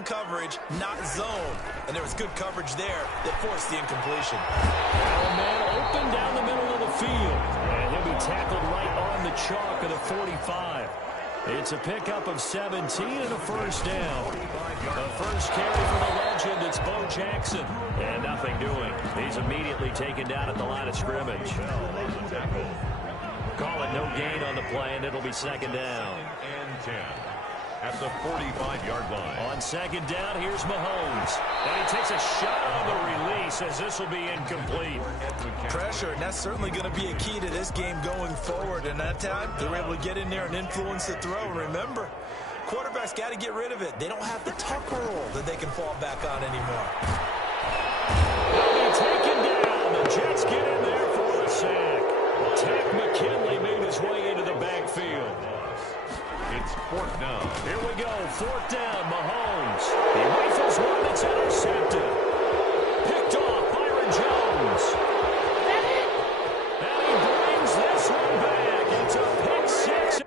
man coverage, not zone. And there was good coverage there that forced the incompletion. Now a man open down the middle of the field. And he'll be tackled right on the chalk of the 45. It's a pickup of 17 and a first down. The first carry for the legend, it's Bo Jackson. And nothing doing. He's immediately taken down at the line of scrimmage. Call it no gain on the play, and it'll be second down. And 10 at the 45-yard line. On second down, here's Mahomes. And he takes a shot on the release as this will be incomplete. Pressure, and that's certainly going to be a key to this game going forward. And that time, they were able to get in there and influence the throw. Remember, quarterbacks got to get rid of it. They don't have the tuck roll that they can fall back on anymore. They'll be taken down. The Jets get in there for the sack. Takk McKinley made his way into the backfield. It's fourth down. Here we go, fourth down, Mahomes. He rifles one that's intercepted. Picked off, Byron Jones. And he brings this one back. It's a pick six.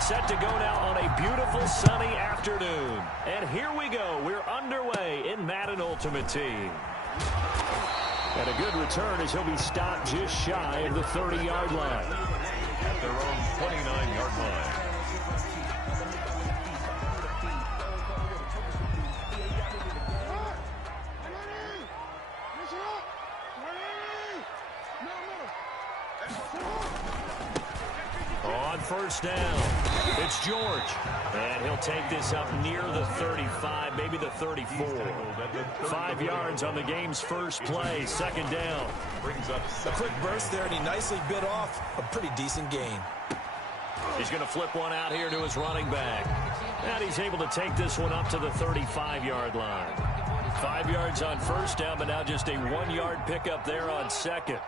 Set to go now on a beautiful sunny afternoon. And here we go. We're underway in Madden Ultimate Team. And a good return as he'll be stopped just shy of the 30-yard line. At their own 29-yard line. On first down, it's George. And he'll take this up near the 35, maybe the 34. 5 yards on the game's first play, second down. A quick burst there, and he nicely bit off a pretty decent gain. He's going to flip one out here to his running back. And he's able to take this one up to the 35-yard line. 5 yards on first down, but now just a 1-yard pickup there on second.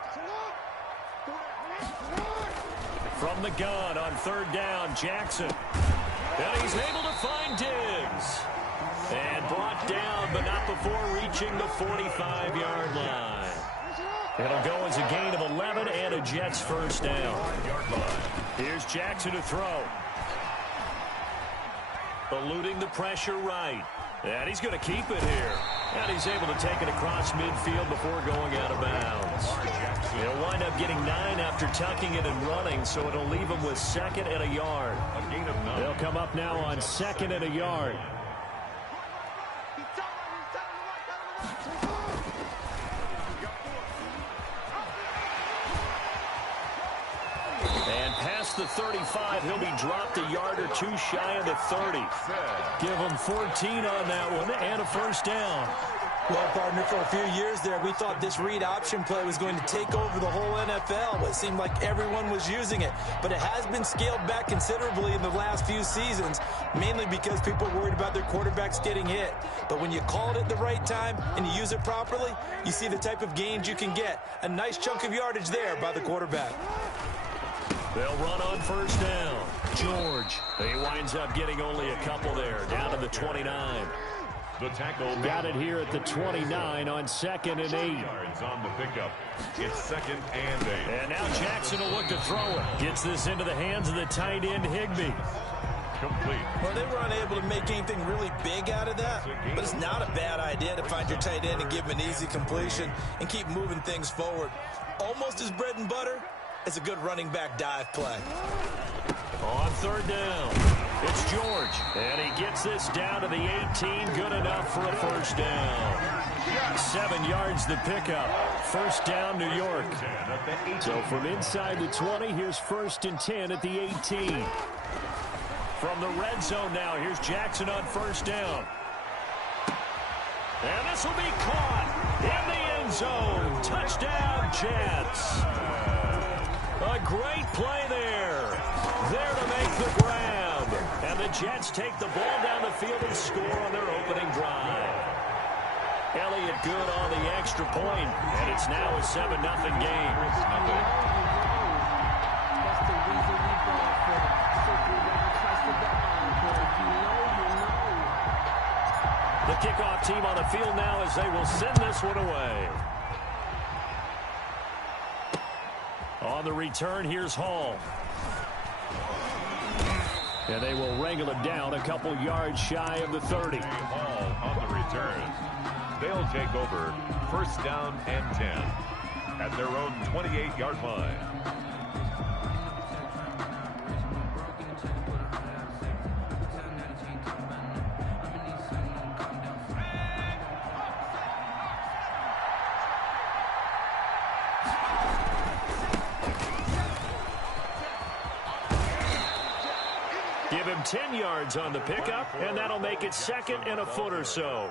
From the gun on third down, Jackson. And he's able to find Diggs. And brought down, but not before reaching the 45-yard line. It'll go as a gain of 11 and a Jets first down. Here's Jackson to throw. Eluding the pressure right. And he's going to keep it here. And he's able to take it across midfield before going out of bounds. He'll wind up getting 9 after tucking it and running, so it'll leave him with second and a yard. They'll come up now on second and a yard. And past the 35, he'll be dropped a yard or two shy of the 30. Give him 14 on that one and a first down. Well, partner, for a few years there, we thought this read option play was going to take over the whole NFL. It seemed like everyone was using it. But it has been scaled back considerably in the last few seasons, mainly because people are worried about their quarterbacks getting hit. But when you call it at the right time and you use it properly, you see the type of gains you can get. A nice chunk of yardage there by the quarterback. They'll run on first down. George. He winds up getting only a couple there, down to the 29. The tackle got it here at the 29 on 2nd and 8. Yards on the pickup. It's 2nd and 8. And now Jackson will look to throw it. Gets this into the hands of the tight end, Higbee. Complete. Well, they were unable to make anything really big out of that, but it's not a bad idea to find your tight end and give him an easy completion and keep moving things forward. Almost as bread and butter as a good running back dive play. On 3rd down, it's George, and he gets this down to the 18, good enough for a first down. 7 yards the pickup. First down, New York. So from inside the 20, here's 1st and 10 at the 18. From the red zone now, here's Jackson on first down. And this will be caught in the end zone. Touchdown, Jets. A great play there. There to make the grab. And the Jets take the ball down the field and score on their opening drive. Elliott good on the extra point, and it's now a 7-0 game. The kickoff team on the field now as they will send this one away. On the return, here's Hall. And they will wrangle it down a couple yards shy of the 30. Hall on the return. They'll take over 1st down and 10 at their own 28-yard line. Give him 10 yards on the pickup, and that'll make it 2nd and a foot or so.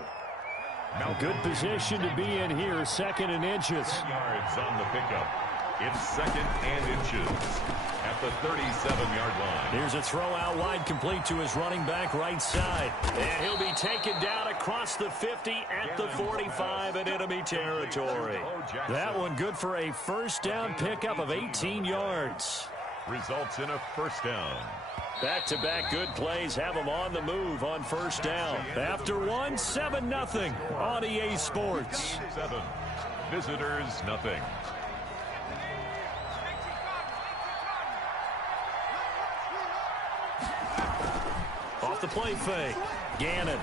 A good position to be in here, 2nd and inches. Yards on the pickup. It's 2nd and inches at the 37-yard line. Here's a throw out wide, complete to his running back right side. And he'll be taken down across the 50 at the 45 in enemy territory. That one good for a first down pickup of 18 yards. Results in a first down. Back-to-back good plays have them on the move on first down. After one, 7-0 on EA Sports. 7. Visitors, nothing. Off the play fake. Gannon.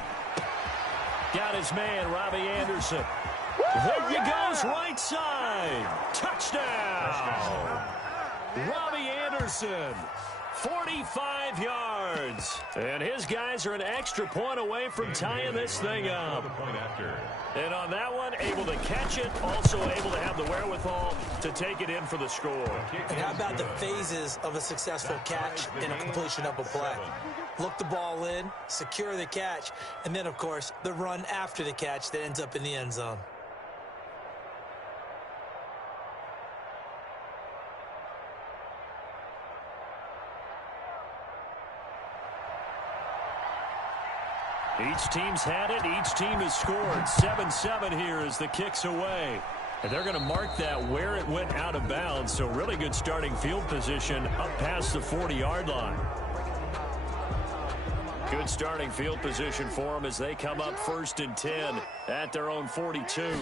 Got his man, Robbie Anderson. There he goes, right side. Touchdown. Robbie Anderson. 45 yards. And his guys are an extra point away from tying this thing up. And on that one, able to catch it, also able to have the wherewithal to take it in for the score. And how about the phases of a successful catch and a completion of a play? Look the ball in, secure the catch, and then, of course, the run after the catch that ends up in the end zone. Each team's had it. Each team has scored. 7-7 here as the kick's away. And they're going to mark that where it went out of bounds. So really good starting field position up past the 40-yard line. Good starting field position for them as they come up 1st and 10 at their own 42.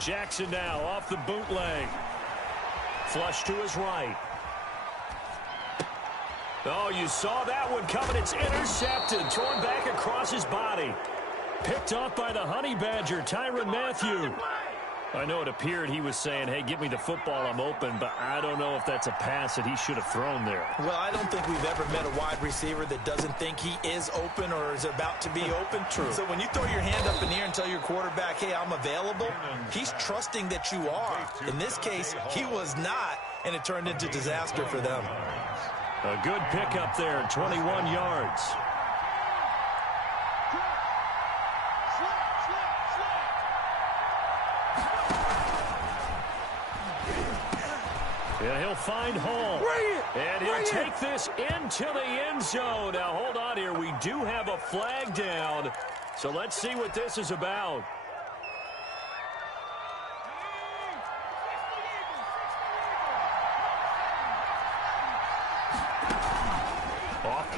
Jackson now off the bootleg. Flush to his right. Oh, you saw that one coming. It's intercepted. Thrown back across his body. Picked off by the Honey Badger, Tyrann Mathieu. I know it appeared he was saying, hey, give me the football, I'm open, but I don't know if that's a pass that he should have thrown there. Well, I don't think we've ever met a wide receiver that doesn't think he is open or is about to be open. True. So when you throw your hand up in the air and tell your quarterback, hey, I'm available, he's trusting that you are. In this case, he was not, and it turned into disaster for them. A good pickup there, 21 yards. Yeah, he'll find Hall. And he'll take this into the end zone. Now, hold on here. We do have a flag down. So let's see what this is about.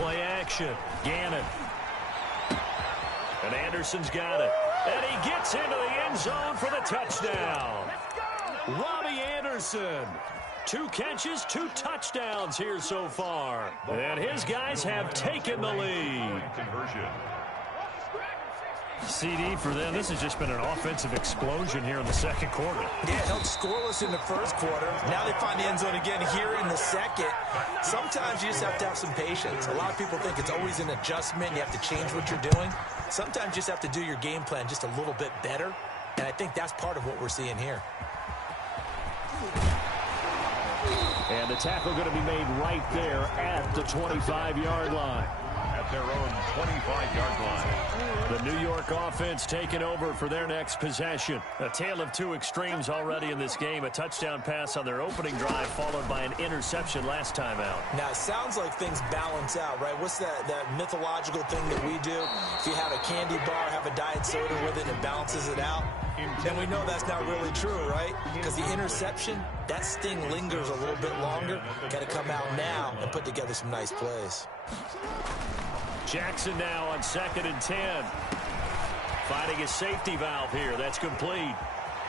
Play action. Gannon. And Anderson's got it. And he gets into the end zone for the touchdown. Robbie Anderson. 2 catches, 2 touchdowns here so far. And his guys have taken the lead. CD for them, this has just been an offensive explosion here in the second quarter. Yeah, held scoreless in the first quarter. Now they find the end zone again here in the second. Sometimes you just have to have some patience. A lot of people think it's always an adjustment. You have to change what you're doing. Sometimes you just have to do your game plan just a little bit better. And I think that's part of what we're seeing here. And the tackle going to be made right there at the 25-yard line. At their own 25-yard line. The New York offense taking over for their next possession. A tale of 2 extremes already in this game. A touchdown pass on their opening drive followed by an interception last time out. Now, it sounds like things balance out, right? What's that mythological thing that we do? If you have a candy bar, have a diet soda with it, and it balances it out. And we know that's not really true, right? Because the interception, that sting lingers a little bit longer. Got to come out now and put together some nice plays. Jackson now on 2nd and 10. Finding a safety valve here. That's complete.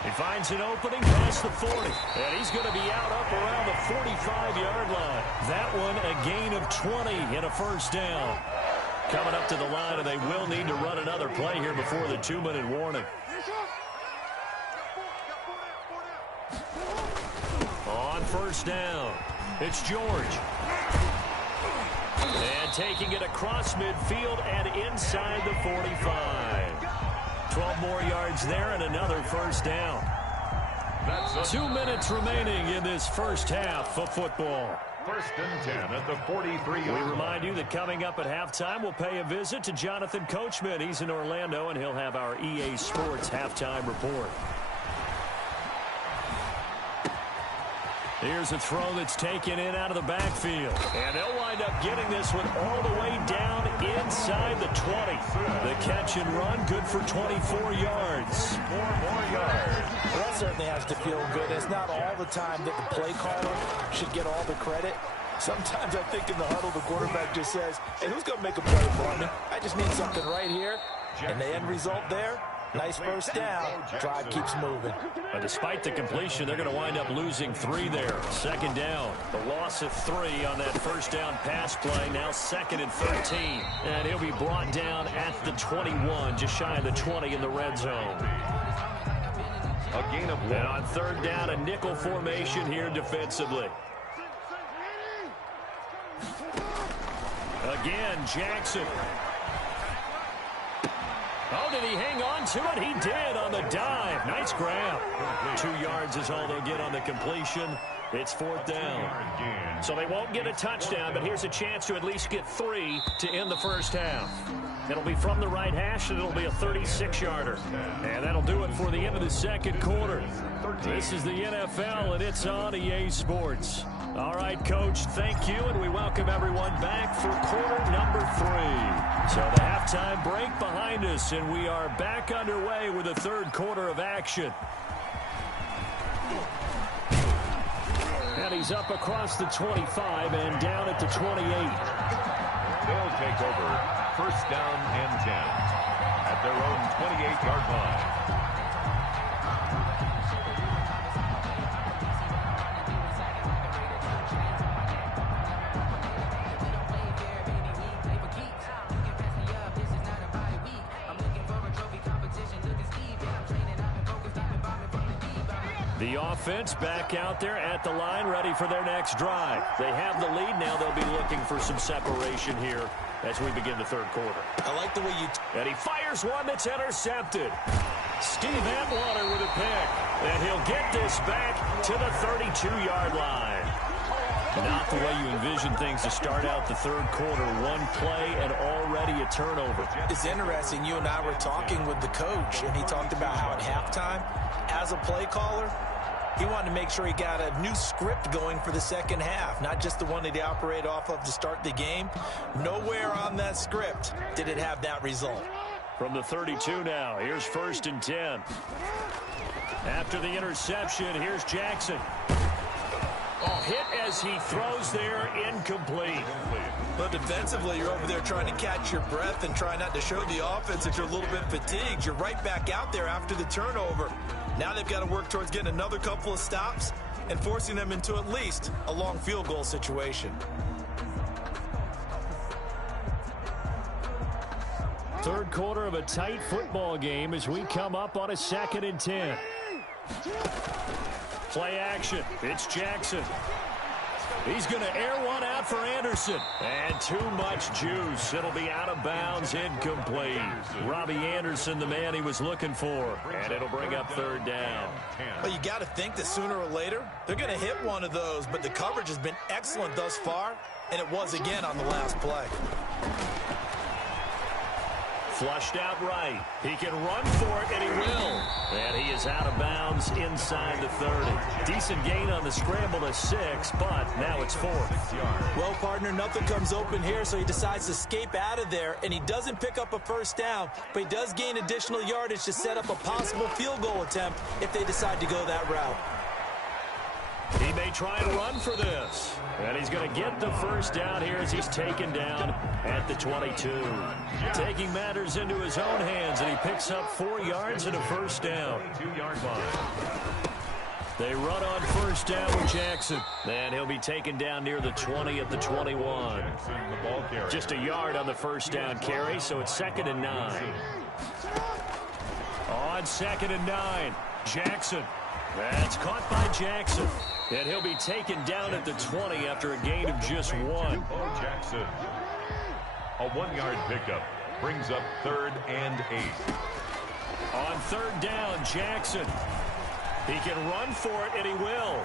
He finds an opening past the 40. And he's going to be out up around the 45-yard line. That one a gain of 20 and a first down. Coming up to the line, and they will need to run another play here before the 2-minute warning. On first down, it's George. And taking it across midfield and inside the 45. 12 more yards there and another first down. 2 minutes remaining in this first half of football. 1st and 10 at the 43. We remind you that coming up at halftime, we'll pay a visit to Jonathan Coachman. He's in Orlando, and he'll have our EA Sports halftime report. Here's a throw that's taken in out of the backfield. And they'll wind up getting this one all the way down inside the 20. The catch and run, good for 24 yards. 4 more yards. Well, that certainly has to feel good. It's not all the time that the play caller should get all the credit. Sometimes I think in the huddle, the quarterback just says, hey, who's going to make a play for me? I just need something right here. And the end result there, nice first down. Drive keeps moving. But despite the completion, they're going to wind up losing 3 there. 2nd down. The loss of 3 on that first down pass play. Now 2nd and 13. And he'll be brought down at the 21, just shy of the 20 in the red zone. A gain of 1. And on 3rd down, a nickel formation here defensively. Again, Jackson. Oh, did he hang on to it? He did on the dive. Nice grab. 2 yards is all they'll get on the completion. It's 4th down. So they won't get a touchdown, but here's a chance to at least get 3 to end the first half. It'll be from the right hash, and it'll be a 36-yarder. And that'll do it for the end of the second quarter. This is the NFL, and it's on EA Sports. All right, Coach, thank you, and we welcome everyone back for quarter number 3. So the halftime break behind us, and we are back underway with the 3rd quarter of action. And he's up across the 25 and down at the 28. They'll take over 1st down and 10 at their own 28-yard line. The offense back out there at the line, ready for their next drive. They have the lead. Now they'll be looking for some separation here as we begin the 3rd quarter. I like the way you... And he fires one that's intercepted. Steve Atwater with a pick. And he'll get this back to the 32-yard line. Not the way you envision things to start out the 3rd quarter. 1 play and already a turnover. It's interesting. You and I were talking with the coach, and he talked about how at halftime, as a play caller, he wanted to make sure he got a new script going for the second half, not just the one that he operated off of to start the game. Nowhere on that script did it have that result. From the 32 now, here's 1st and 10. After the interception, here's Jackson. hit as he throws there, incomplete. But defensively, you're over there trying to catch your breath and try not to show the offense that you're a little bit fatigued. You're right back out there after the turnover. Now they've got to work towards getting another couple of stops and forcing them into at least a long field goal situation. Third quarter of a tight football game as we come up on a 2nd and 10. Play action. It's Jackson. He's going to air one out for Anderson. And too much juice. It'll be out of bounds, incomplete. Robbie Anderson, the man he was looking for. And it'll bring up 3rd down. Well, you got to think that sooner or later, they're going to hit one of those. But the coverage has been excellent thus far, and it was again on the last play. Flushed out right. He can run for it, and he will. And he is out of bounds inside the 30. Decent gain on the scramble to 6, but now it's 4th. Well, partner, nothing comes open here, so he decides to escape out of there, and he doesn't pick up a 1st down, but he does gain additional yardage to set up a possible field goal attempt if they decide to go that route. He may try and run for this. And he's going to get the 1st down here as he's taken down at the 22. Taking matters into his own hands, and he picks up 4 yards and a 1st down. 2-yard line. They run on 1st down with Jackson. And he'll be taken down near the 20 at the 21. Just a yard on the 1st down carry, so it's 2nd and 9. On 2nd and 9, Jackson. That's caught by Jackson. And he'll be taken down at the 20 after a gain of just 1. Jackson. A 1-yard pickup brings up 3rd and 8. On 3rd down, Jackson. He can run for it, and he will.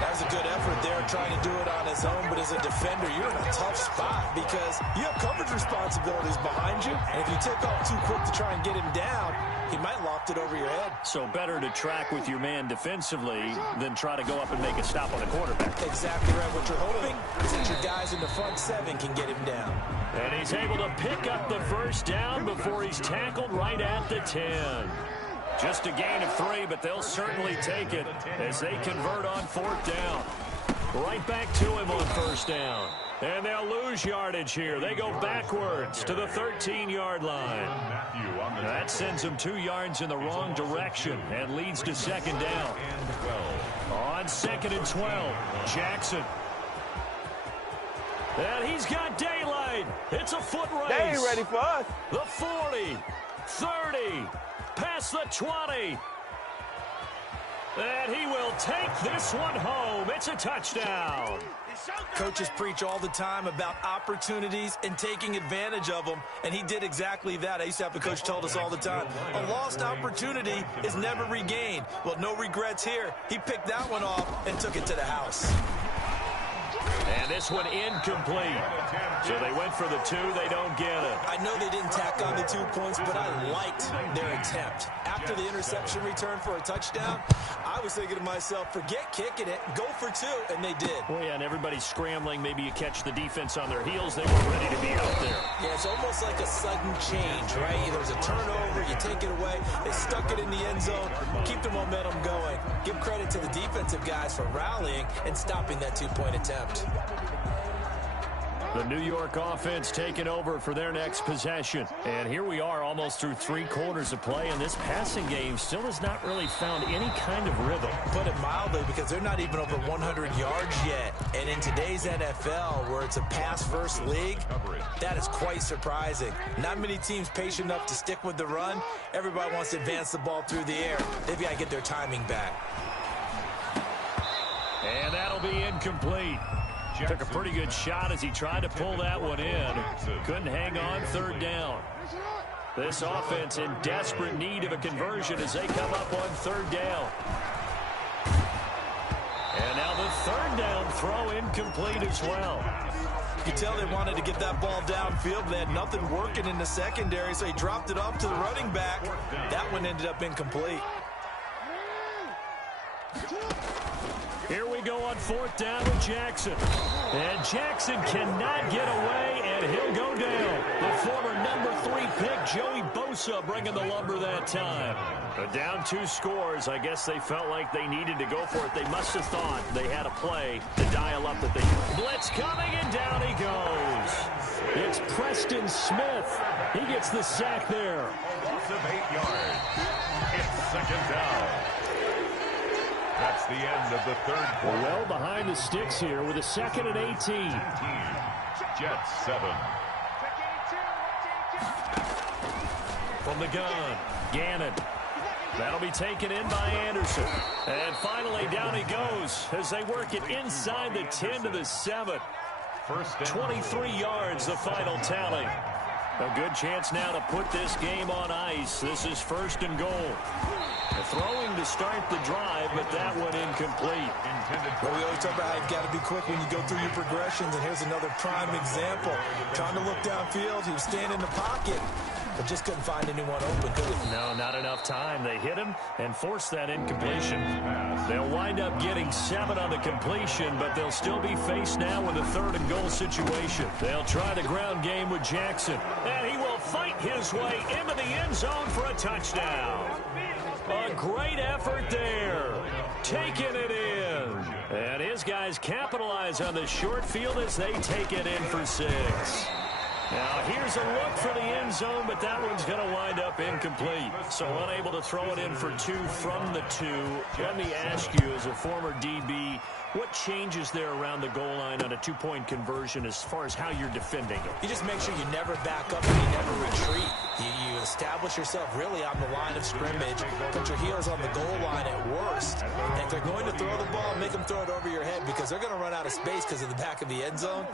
That was a good effort there, trying to do it on his own, but as a defender, you're in a tough spot because you have coverage responsibilities behind you, and if you take off too quick to try and get him down, he might loft it over your head. So better to track with your man defensively than try to go up and make a stop on the quarterback. Exactly right. What you're hoping is that your guys in the front 7 can get him down. And he's able to pick up the 1st down before he's tackled right at the 10. Just a gain of 3, but they'll certainly take it as they convert on 4th down. Right back to him on 1st down. And they'll lose yardage here. They go backwards to the 13-yard line. That sends them 2 yards in the wrong direction and leads to 2nd down. On 2nd and 12, Jackson. And he's got daylight. It's a foot race. They ain't ready for us. The 40, 30, past the 20. And he will take this one home. It's a touchdown. Coaches preach all the time about opportunities and taking advantage of them, and he did exactly that. I used to have a coach told us all the time, a lost opportunity is never regained. Well, no regrets here. He picked that one off and took it to the house. And this one incomplete. So they went for the 2. They don't get it. I know they didn't tack on the 2 points, but I liked their attempt. After the interception return for a touchdown, I was thinking to myself, forget kicking it, go for 2, and they did. Well, yeah, and everybody's scrambling. Maybe you catch the defense on their heels. They were ready to be out there. Yeah, it's almost like a sudden change, right? There was a turnover, you take it away, they stuck it in the end zone, keep the momentum going. Give credit to the defensive guys for rallying and stopping that 2-point attempt. The New York offense taking over for their next possession. And here we are almost through 3 quarters of play, and this passing game still has not really found any kind of rhythm. Put it mildly, because they're not even over 100 yards yet. And in today's NFL, where it's a pass-first league, that is quite surprising. Not many teams patient enough to stick with the run. Everybody wants to advance the ball through the air. They've got to get their timing back. And that'll be incomplete. Took a pretty good shot as he tried to pull that one in. Couldn't hang on 3rd down. This offense in desperate need of a conversion as they come up on 3rd down. And now the 3rd down throw incomplete as well. You could tell they wanted to get that ball downfield, but they had nothing working in the secondary, so he dropped it off to the running back. That one ended up incomplete. Here we we go on 4th down with Jackson. And Jackson cannot get away, and he'll go down. The former number 3 pick, Joey Bosa, bringing the lumber that time. But down 2 scores, I guess they felt like they needed to go for it. They must have thought they had a play to dial up that they... Blitz coming, and down he goes. It's Preston Smith. He gets the sack there. A loss of 8 yards. It's 2nd down. That's the end of the 3rd quarter. Well behind the sticks here with a 2nd and 18. Jets 7. From the gun, Gannon. That'll be taken in by Anderson. And finally, down he goes as they work it inside the 10 to the 7. 23 yards, the final tally. A good chance now to put this game on ice. This is 1st and goal. Throwing to start the drive, but that one incomplete. Well, we always talk about how you've got to be quick when you go through your progressions, and here's another prime example. Trying to look downfield, he was standing in the pocket, but just couldn't find anyone open, could he? No, not enough time. They hit him and forced that incompletion. They'll wind up getting 7 on the completion, but they'll still be faced now with a 3rd and goal situation. They'll try the ground game with Jackson, and he will fight his way into the end zone for a touchdown. A great effort there. Taking it in. And his guys capitalize on the short field as they take it in for 6. Now, here's a look for the end zone, but that one's going to wind up incomplete. So unable to throw it in for 2 from the 2. Let me ask you, as a former DB, what changes there around the goal line on a 2-point conversion as far as how you're defending it? You just make sure you never back up and you never retreat. You establish yourself really on the line of scrimmage, put your heels on the goal line at worst. And if they're going to throw the ball, make them throw it over your head because they're going to run out of space because of the back of the end zone.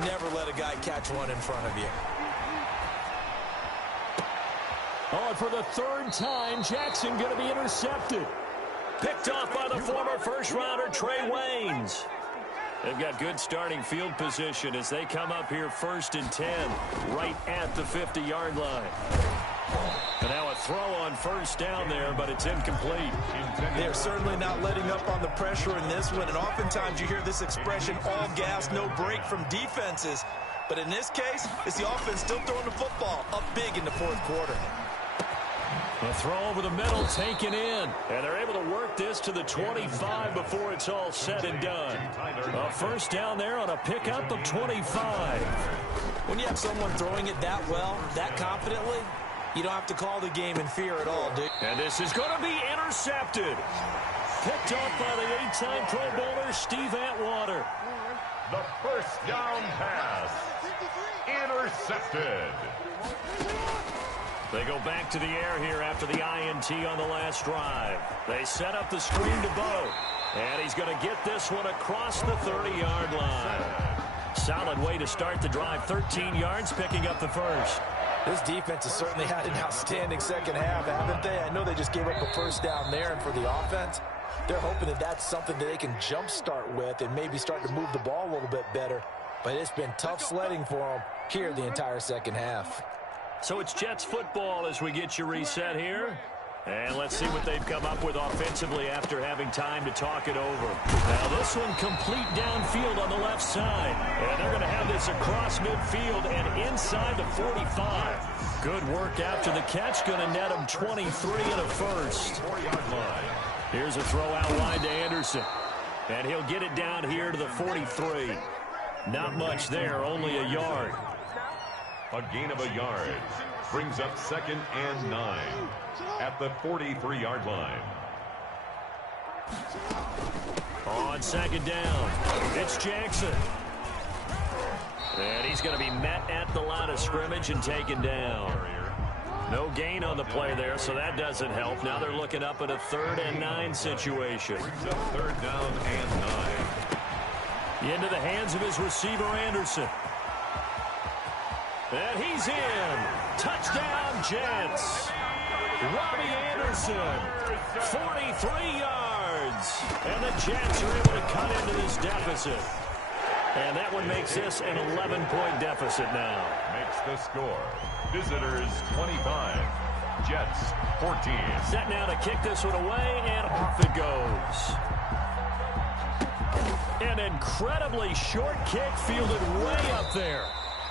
Never let a guy catch one in front of you. Oh, and for the 3rd time, Jackson going to be intercepted. Picked off by the former first-rounder, Trey Waynes. They've got good starting field position as they come up here 1st and 10, right at the 50-yard line. And now a throw on 1st down there, but it's incomplete. They're certainly not letting up on the pressure in this one, and oftentimes you hear this expression, all gas, no break from defenses. But in this case, it's the offense still throwing the football up big in the 4th quarter. A throw over the middle taken in. And they're able to work this to the 25 before it's all said and done. A 1st down there on a pickup of 25. When you have someone throwing it that well, that confidently, you don't have to call the game in fear at all, dude. And this is going to be intercepted. Picked off by the 8-time Pro Bowler, Steve Atwater. The 1st down pass. Intercepted. They go back to the air here after the INT on the last drive. They set up the screen to Bo. And he's going to get this one across the 30-yard line. Solid way to start the drive. 13 yards, picking up the 1st. This defense has certainly had an outstanding 2nd half, haven't they? I know they just gave up a 1st down there, and for the offense, they're hoping that that's something that they can jumpstart with and maybe start to move the ball a little bit better. But it's been tough sledding for them here the entire 2nd half. So it's Jets football as we get you reset here. And let's see what they've come up with offensively after having time to talk it over. Now this one complete downfield on the left side. And they're going to have this across midfield and inside the 45. Good work after the catch. Going to net them 23 and a 1st. Here's a throw out wide to Anderson. And he'll get it down here to the 43. Not much there, only a yard. A gain of a yard brings up 2nd and 9 at the 43-yard line. On 2nd down, it's Jackson. And he's going to be met at the line of scrimmage and taken down. No gain on the play there, so that doesn't help. Now they're looking up at a 3rd and 9 situation. Brings up 3rd down and 9. Into the hands of his receiver, Anderson. And he's in. Touchdown, Jets. Robbie Anderson, 43 yards. And the Jets are able to cut into this deficit. And that one makes this an 11-point deficit now. Makes the score. Visitors 25. Jets 14. Set now to kick this one away, and off it goes. An incredibly short kick fielded way up there.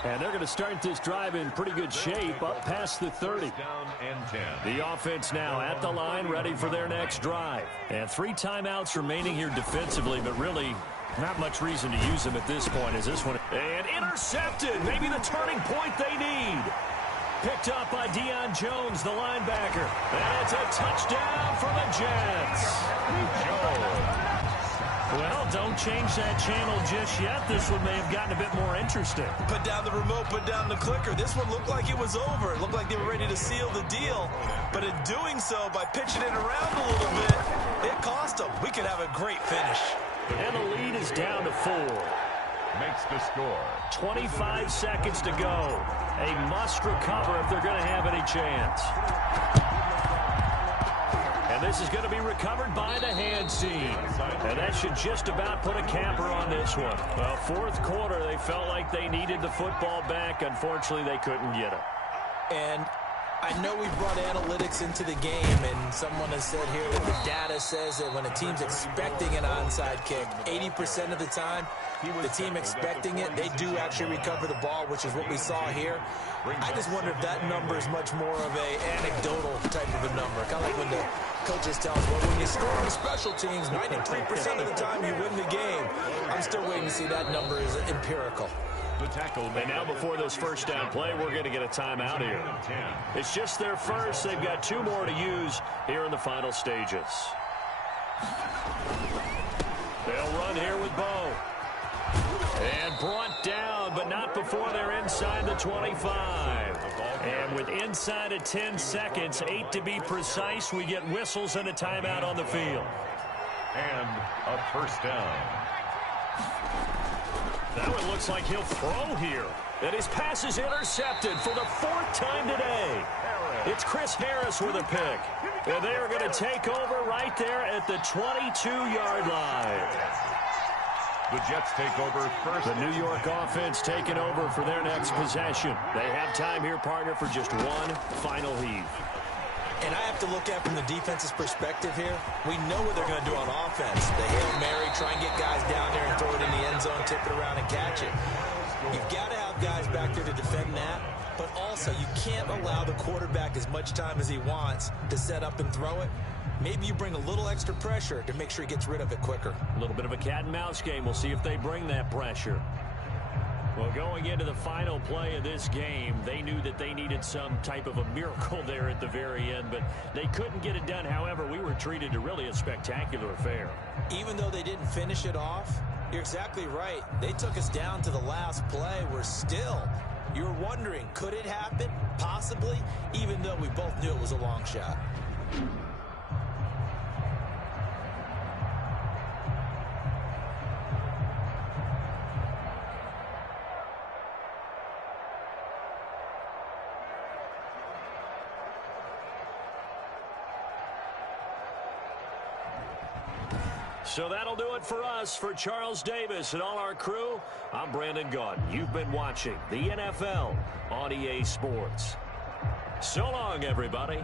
And they're going to start this drive in pretty good shape up past the 30. Down and 10. The offense now at the line, ready for their next drive. And 3 timeouts remaining here defensively, but really not much reason to use them at this point as this one. And intercepted, maybe the turning point they need. Picked up by Deion Jones, the linebacker. And it's a touchdown for the Jets. Jones. Well, don't change that channel just yet. This one may have gotten a bit more interesting. Put down the remote, put down the clicker. This one looked like it was over. It looked like they were ready to seal the deal. But in doing so, by pitching it around a little bit, it cost them. We could have a great finish. And the lead is down to 4. Makes the score. 25 seconds to go. A must recover if they're going to have any chance. And this is going to be recovered by the hand team. And that should just about put a capper on this one. Well, fourth quarter, they felt like they needed the football back. Unfortunately, they couldn't get it. And I know we brought analytics into the game, and someone has said here that the data says that when a team's expecting an onside kick, 80% of the time, the team expecting it, they do actually recover the ball, which is what we saw here. I just wonder if that number is much more of a anecdotal type of a number. Kind of like when the coaches tell us, well, when you score on special teams, 93% of the time you win the game. I'm still waiting to see that number is empirical. The tackle. And now before this first down play, we're going to get a timeout here. It's just their first. They've got 2 more to use here in the final stages. They'll run here with Bo. And brought down, but not before they're inside the 25. And with inside of 10 seconds, 8 to be precise, we get whistles and a timeout on the field. And a first down. Now it looks like he'll throw here. And his pass is intercepted for the 4th time today. It's Chris Harris with a pick. And they are going to take over right there at the 22-yard line. The Jets take over first. The New York offense taking over for their next possession. They have time here, partner, for just one final heave. And I have to look at from the defense's perspective here. We know what they're going to do on offense. The Hail Mary, try and get guys down there and throw it in the end zone, tip it around and catch it. You've got to have guys back there to defend that. But also, you can't allow the quarterback as much time as he wants to set up and throw it. Maybe you bring a little extra pressure to make sure he gets rid of it quicker. A little bit of a cat and mouse game. We'll see if they bring that pressure. Well, going into the final play of this game, they knew that they needed some type of a miracle there at the very end, but they couldn't get it done. However, we were treated to really a spectacular affair. Even though they didn't finish it off, you're exactly right. They took us down to the last play. We're still, you're wondering, could it happen? Possibly, even though we both knew it was a long shot. So that'll do it for us. For Charles Davis and all our crew, I'm Brandon Gaudin. You've been watching the NFL on EA Sports. So long, everybody.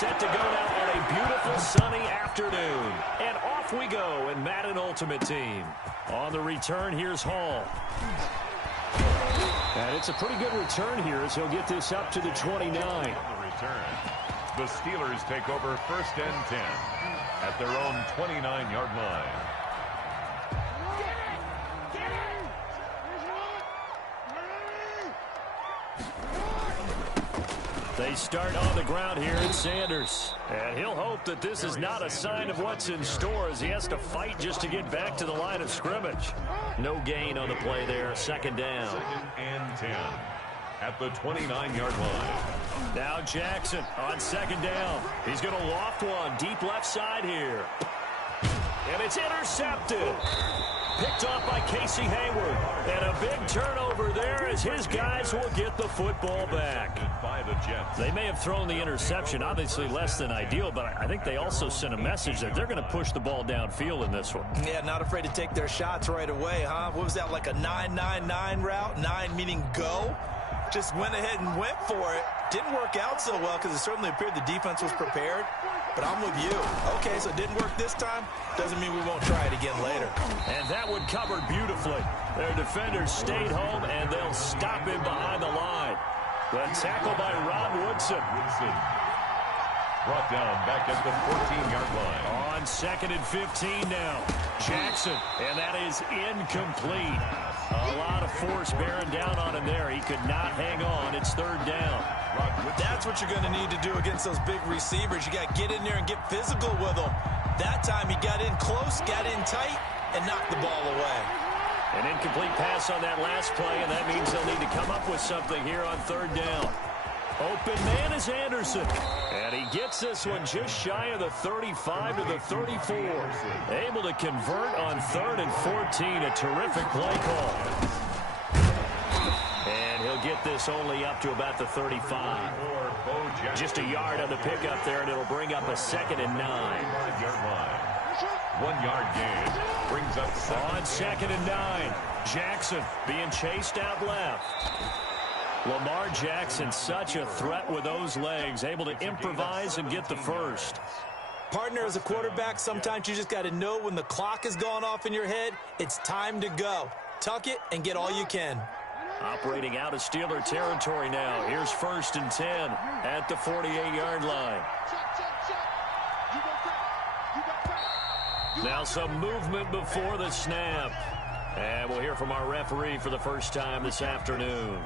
set to go now on a beautiful sunny afternoon. And off we go in Madden Ultimate Team. On the return, here's Hall. And it's a pretty good return here as he'll get this up to the 29. On the return, the Steelers take over 1st and 10 at their own 29-yard line. They start on the ground here in Sanders. And he'll hope that this is not a sign of what's in store as he has to fight just to get back to the line of scrimmage. No gain on the play there, 2nd down. 2nd and 10 at the 29-yard line. Now Jackson on 2nd down. He's going to loft one deep left side here. And it's intercepted. Picked off by Casey Hayward. And a big turnover there as his guys will get the football back. By the Jets. They may have thrown the interception, obviously less than ideal, but I think they also sent a message that they're going to push the ball downfield in this one. Yeah, not afraid to take their shots right away, huh? What was that, like a 9-9-9 route? 9 meaning go? Just went ahead and went for it. Didn't work out so well because it certainly appeared the defense was prepared. But I'm with you. Okay, so it didn't work this time. Doesn't mean we won't try it again later. And that one covered beautifully. Their defenders stayed home, and they'll stop him behind the line. The tackle by Rod Woodson. Brought down back at the 14-yard line. On 2nd and 15 now. Jackson, and that is incomplete. A lot of force bearing down on him there. He could not hang on. It's 3rd down. That's what you're going to need to do against those big receivers. You got to get in there and get physical with them. That time he got in close, got in tight, and knocked the ball away. An incomplete pass on that last play, and that means they'll need to come up with something here on 3rd down. Open man is Anderson. And he gets this one just shy of the 35 to the 34. Able to convert on 3rd and 14. A terrific play call. And he'll get this only up to about the 35. Just a yard on the pickup there, and it'll bring up a 2nd and 9. 1 yard gain. Brings up 7. On 2nd and 9. Jackson being chased out left. Lamar Jackson, such a threat with those legs, able to improvise and get the first. Partner, as a quarterback, sometimes you just got to know when the clock has gone off in your head, it's time to go. Tuck it and get all you can. Operating out of Steeler territory now. Here's 1st and 10 at the 48-yard line. Now some movement before the snap. And we'll hear from our referee for the first time this afternoon.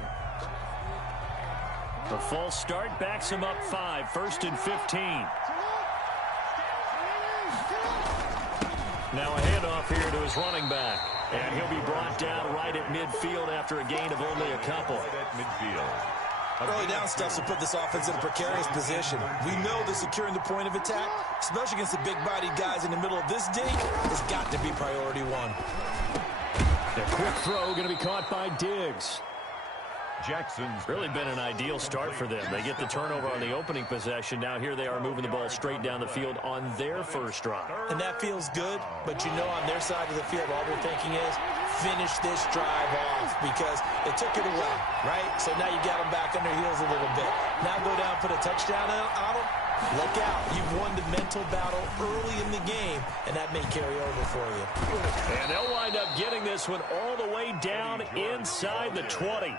The false start backs him up 5, 1st and 15. Now a handoff here to his running back. And he'll be brought down right at midfield after a gain of only a couple. Early down stuff to put this offense in a precarious position. We know that securing the point of attack, especially against the big-bodied guys in the middle of this dig, has got to be priority 1. A quick throw going to be caught by Diggs. Jackson's really been an ideal start for them. They get the turnover on the opening possession. Now here they are moving the ball straight down the field on their first drive. And that feels good, but you know on their side of the field, all they're thinking is finish this drive off because they took it away, right? So now you got them back on their heels a little bit. Now go down, put a touchdown on them. Look out. You've won the mental battle early in the game, and that may carry over for you. And they'll wind up getting this one all the way down inside the 20.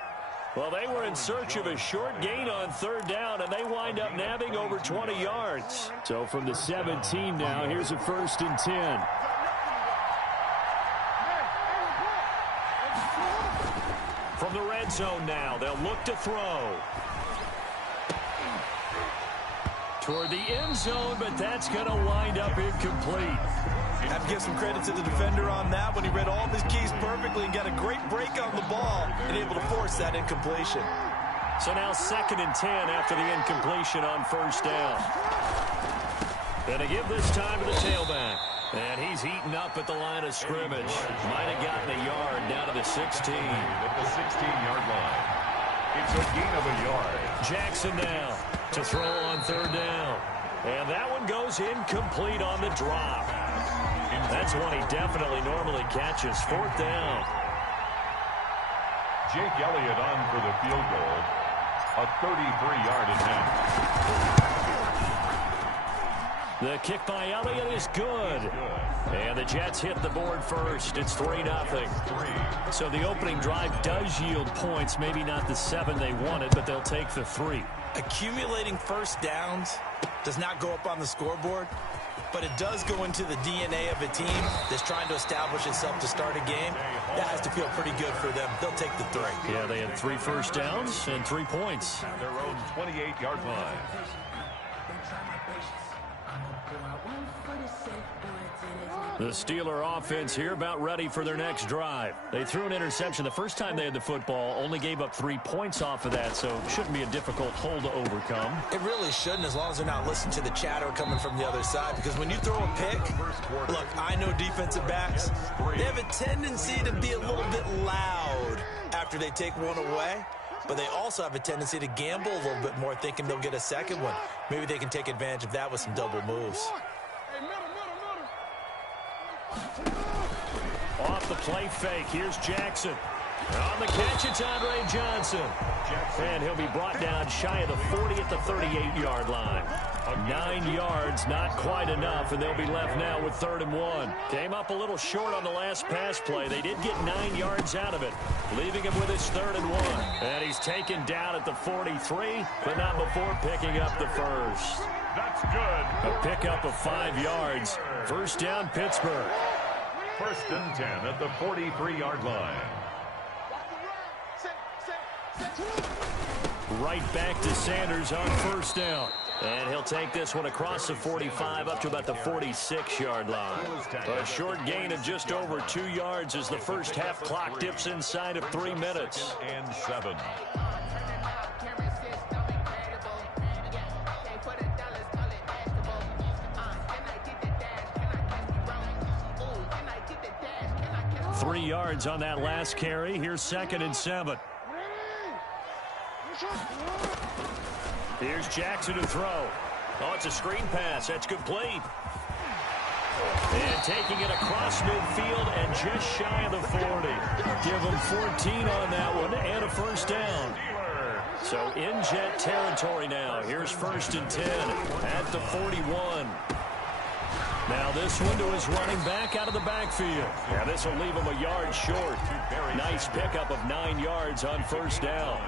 Well, they were in search of a short gain on 3rd down, and they wind up nabbing over 20 yards. So from the 17 now, here's a 1st and 10. From the red zone now, they'll look to throw. Toward the end zone, but that's going to wind up incomplete. I have to give some credit to the defender on that when he read all of his keys perfectly and got a great break on the ball and able to force that incompletion. So now 2nd and 10 after the incompletion on 1st down. And to give this time to the tailback. And he's heating up at the line of scrimmage. Might have gotten a yard down to the 16. At the 16-yard line. It's a gain of a yard. Jackson now to throw on 3rd down. And that one goes incomplete on the drop. That's one he definitely normally catches. 4th down. Jake Elliott on for the field goal. A 33-yard attempt. The kick by Elliott is good. And the Jets hit the board first. It's 3-0. So the opening drive does yield points. Maybe not the 7 they wanted, but they'll take the 3. Accumulating first downs does not go up on the scoreboard, but it does go into the DNA of a team that's trying to establish itself to start a game. That has to feel pretty good for them. They'll take the 3. Yeah, they had 3 first downs and 3 points. At their own 28-yard line. The Steeler offense here about ready for their next drive. They threw an interception the first time they had the football, only gave up 3 points off of that, so it shouldn't be a difficult hole to overcome. It really shouldn't, as long as they're not listening to the chatter coming from the other side, because when you throw a pick, look, I know defensive backs, they have a tendency to be a little bit loud after they take one away, but they also have a tendency to gamble a little bit more, thinking they'll get a second one. Maybe they can take advantage of that with some double moves. Off the play fake, here's Jackson. On the catch, it's Andre Johnson. And he'll be brought down shy of the 40 at the 38-yard line. 9 yards, not quite enough, and they'll be left now with 3rd and 1. Came up a little short on the last pass play. They did get 9 yards out of it, leaving him with his 3rd and 1. And he's taken down at the 43, but not before picking up the first. That's good. A pickup of 5 yards. First down, Pittsburgh. 1st and 10 at the 43-yard line. Right back to Sanders on 1st down. And he'll take this one across the 45 up to about the 46-yard line. A short gain of just over 2 yards as the first half clock dips inside of 3 minutes. 2nd and 7. Three yards on that last carry. Here's 2nd and 7. Here's Jackson to throw. Oh, it's a screen pass. That's complete. And taking it across midfield and just shy of the 40. Give them 14 on that one and a first down. So in Jet territory now. Here's 1st and 10 at the 41. Now this one to his running back out of the backfield. Yeah, this will leave him a yard short. Nice pickup of 9 yards on 1st down.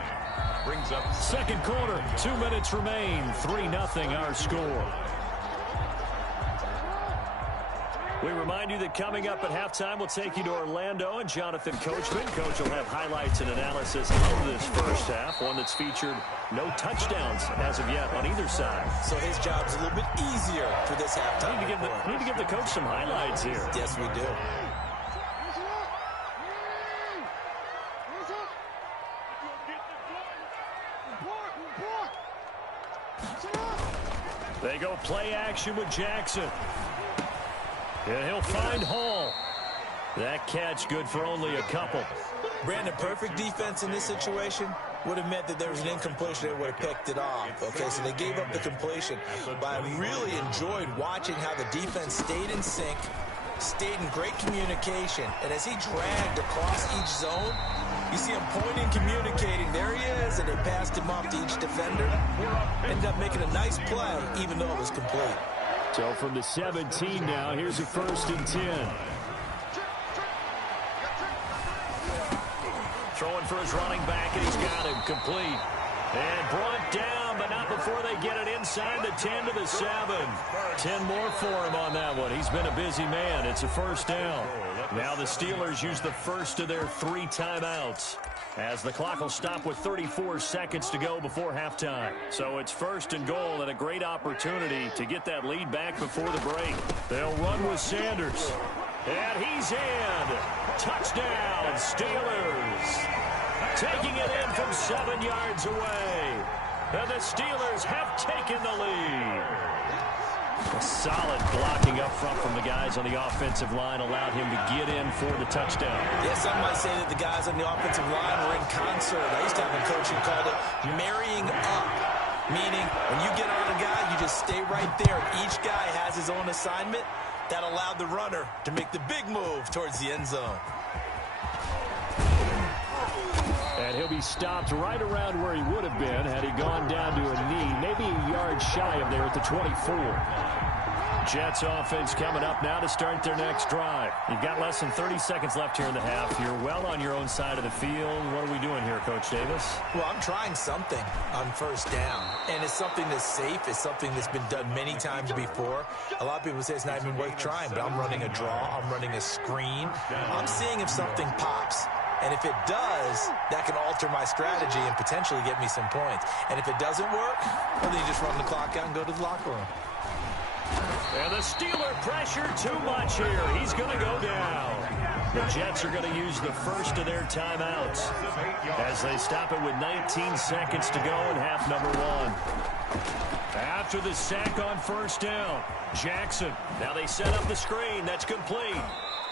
Brings up 2nd quarter, 2 minutes remain. 3-0 our score. We remind you that coming up at halftime, we'll take you to Orlando and Jonathan Coachman. Coach will have highlights and analysis of this first half, one that's featured no touchdowns as of yet on either side. So his job's a little bit easier for this halftime. Need to give the coach some highlights here. Yes, we do. They go play action with Jackson. And he'll find Hall. That catch good for only a couple. Brandon, perfect defense in this situation would have meant that there was an incompletion. They would have picked it off. Okay, so they gave up the completion. But I really enjoyed watching how the defense stayed in sync, stayed in great communication. And as he dragged across each zone, you see him pointing, communicating. There he is, and they passed him off to each defender. Ended up making a nice play, even though it was complete. So from the 17 now, here's a 1st and 10. Throwing for his running back, and he's got him complete. And brought down, but not before they get it inside the 10 to the 7. 10 more for him on that one. He's been a busy man. It's a 1st down. Now the Steelers use the first of their 3 timeouts, as the clock will stop with 34 seconds to go before halftime. So it's 1st and goal and a great opportunity to get that lead back before the break. They'll run with Sanders. And he's in. Touchdown, Steelers. Taking it in from 7 yards away. And the Steelers have taken the lead. A solid blocking up front from the guys on the offensive line allowed him to get in for the touchdown. Yes, some might say that the guys on the offensive line were in concert. I used to have a coach who called it marrying up, meaning when you get on a guy, you just stay right there. Each guy has his own assignment. That allowed the runner to make the big move towards the end zone. And he'll be stopped right around where he would have been had he gone down to a knee, maybe a yard shy of there at the 24. Jets offense coming up now to start their next drive. You've got less than 30 seconds left here in the half. You're well on your own side of the field. What are we doing here, Coach Davis? Well, I'm trying something on first down, and it's something that's safe. It's something that's been done many times before. A lot of people say it's not even worth trying, but I'm running a draw. I'm running a screen. I'm seeing if something pops. And if it does, that can alter my strategy and potentially get me some points. And if it doesn't work, well, then you just run the clock out and go to the locker room. And the Steeler pressure too much here. He's going to go down. The Jets are going to use the first of their timeouts as they stop it with 19 seconds to go in half number 1. After the sack on first down, Jackson. Now they set up the screen. That's complete.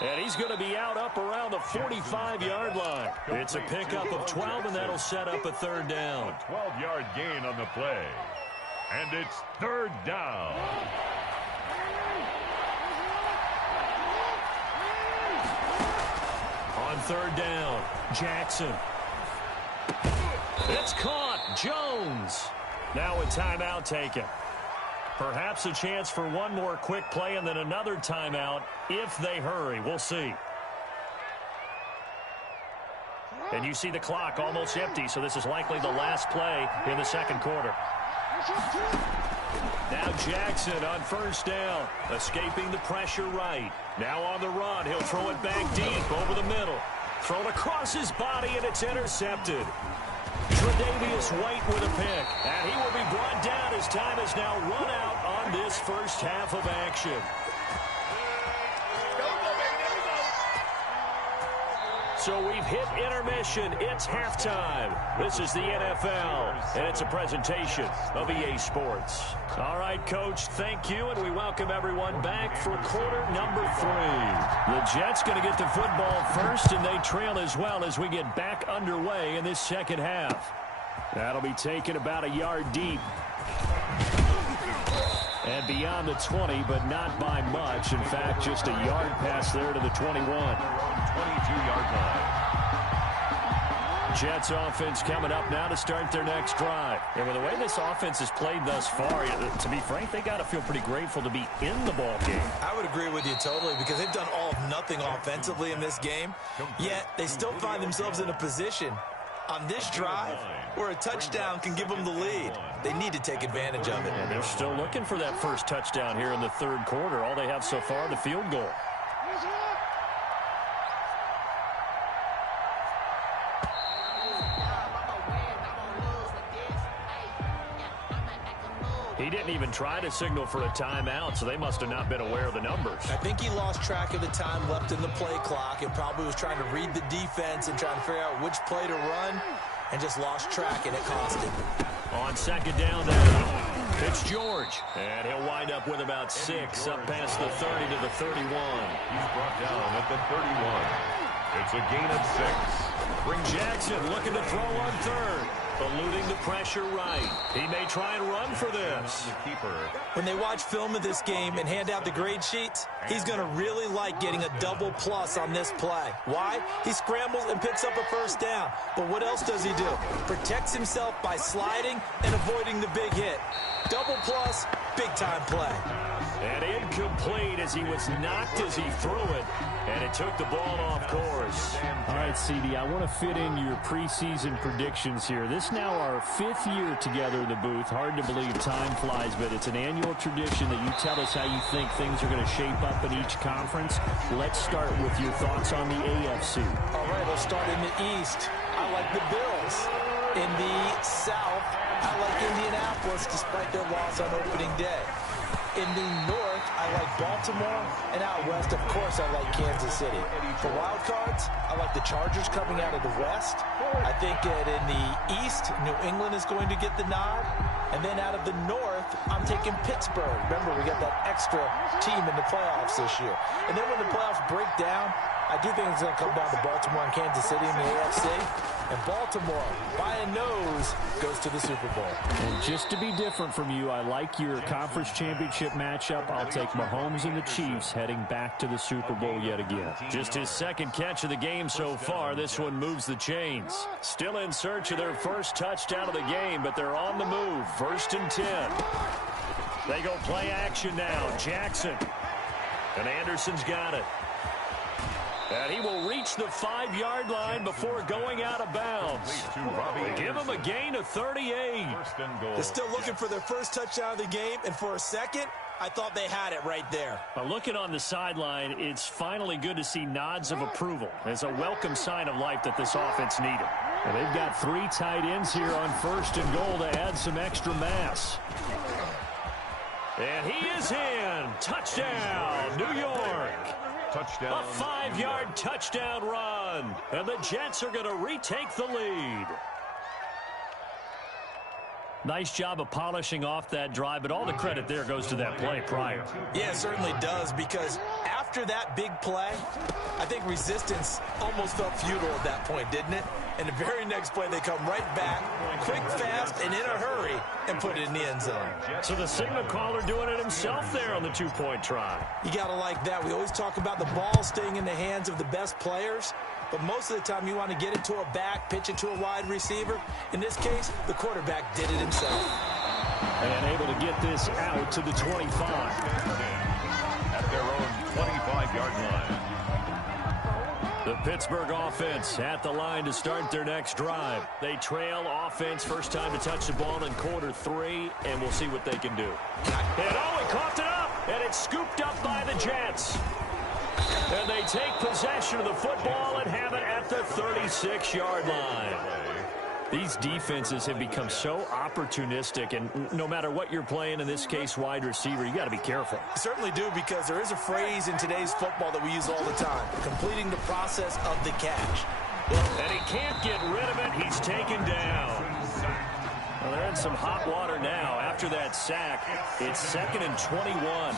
And he's going to be out up around the 45-yard line. It's a pickup of 12, and that'll set up a third down. A 12-yard gain on the play. And it's third down. On third down, Jackson. It's caught. Jones. Now a timeout taken. Perhaps a chance for one more quick play and then another timeout if they hurry. We'll see. And you see the clock almost empty, so this is likely the last play in the second quarter. Now Jackson on first down, escaping the pressure right. Now on the run, he'll throw it back deep over the middle. Thrown across his body, and it's intercepted. Tre'Davious White with a pick, and he will be brought down as time has now run out on this first half of action. So we've hit intermission. It's halftime. This is the NFL, and it's a presentation of EA Sports. All right, Coach, thank you, and we welcome everyone back for quarter number 3. The Jets going to get the football first, and they trail as well as we get back underway in this second half. That'll be taken about a yard deep. And beyond the 20, but not by much. In fact, just a yard pass there to the 21. 22-yard line. Jets offense coming up now to start their next drive. Yeah, with the way this offense has played thus far, to be frank, they got to feel pretty grateful to be in the ball game. I would agree with you totally because they've done all of nothing offensively in this game, yet they still find themselves in a position on this drive where a touchdown can give them the lead. They need to take advantage of it. And they're still looking for that first touchdown here in the third quarter. All they have so far, the field goal. He didn't even try to signal for a timeout, so they must have not been aware of the numbers. I think he lost track of the time left in the play clock and probably was trying to read the defense and trying to figure out which play to run and just lost track, and it cost him. On second down now, it's George. And he'll wind up with about 6 up past the 30 to the 31. He's brought down at the 31. It's a gain of 6. Bring Jackson looking to throw on third. Eluding the pressure right. He may try and run for this. When they watch film of this game and hand out the grade sheets, he's going to really like getting a double plus on this play. Why? He scrambles and picks up a first down. But what else does he do? Protects himself by sliding and avoiding the big hit. Double plus, big-time play. And incomplete as he was knocked as he threw it. And it took the ball off course. All right, CD, I want to fit in your preseason predictions here. This is now our 5th year together in the booth. Hard to believe time flies, but it's an annual tradition that you tell us how you think things are going to shape up in each conference. Let's start with your thoughts on the AFC. All right, let's start in the East. I like the Bills. In the South, I like Indianapolis despite their loss on opening day. In the North, I like Baltimore, and out West, of course, I like Kansas City. For wild cards, I like the Chargers coming out of the West. I think that in the East, New England is going to get the nod. And then out of the North, I'm taking Pittsburgh. Remember, we got that extra team in the playoffs this year. And then when the playoffs break down, I do think it's going to come down to Baltimore and Kansas City in the AFC. And Baltimore, by a nose, goes to the Super Bowl. And just to be different from you, I like your conference championship matchup. I'll take Mahomes and the Chiefs heading back to the Super Bowl yet again. Just his second catch of the game so far. This one moves the chains. Still in search of their first touchdown of the game, but they're on the move. 1st and 10. They go play action now. Jackson. And Anderson's got it. And he will reach the 5-yard line before going out of bounds. They give him a gain of 38. They're still looking for their first touchdown of the game, and for a second, I thought they had it right there. Looking on the sideline, it's finally good to see nods of approval. It's a welcome sign of life that this offense needed. And they've got 3 tight ends here on 1st and goal to add some extra mass. And he is in. Touchdown, New York. Touchdown. A 5-yard touchdown run. And the Jets are going to retake the lead. Nice job of polishing off that drive, but all the credit there goes to that play prior. Yeah, it certainly does, because after that big play, I think resistance almost felt futile at that point, didn't it? And the very next play, they come right back, quick, fast, and in a hurry, and put it in the end zone. So the signal caller doing it himself there on the 2-point try. You got to like that. We always talk about the ball staying in the hands of the best players, but most of the time you want to get it to a back, pitch it to a wide receiver. In this case, the quarterback did it himself. And able to get this out to the 25. At their own 25-yard line. The Pittsburgh offense at the line to start their next drive. They trail offense, first time to touch the ball in quarter 3, and we'll see what they can do. And he coughed it up, and it's scooped up by the Jets. And they take possession of the football and have it at the 36-yard line. These defenses have become so opportunistic, and no matter what you're playing, in this case wide receiver, you got to be careful. You certainly do, because there is a phrase in today's football that we use all the time: completing the process of the catch. And he can't get rid of it. He's taken down. Well, they're in some hot water now after that sack. It's 2nd and 21.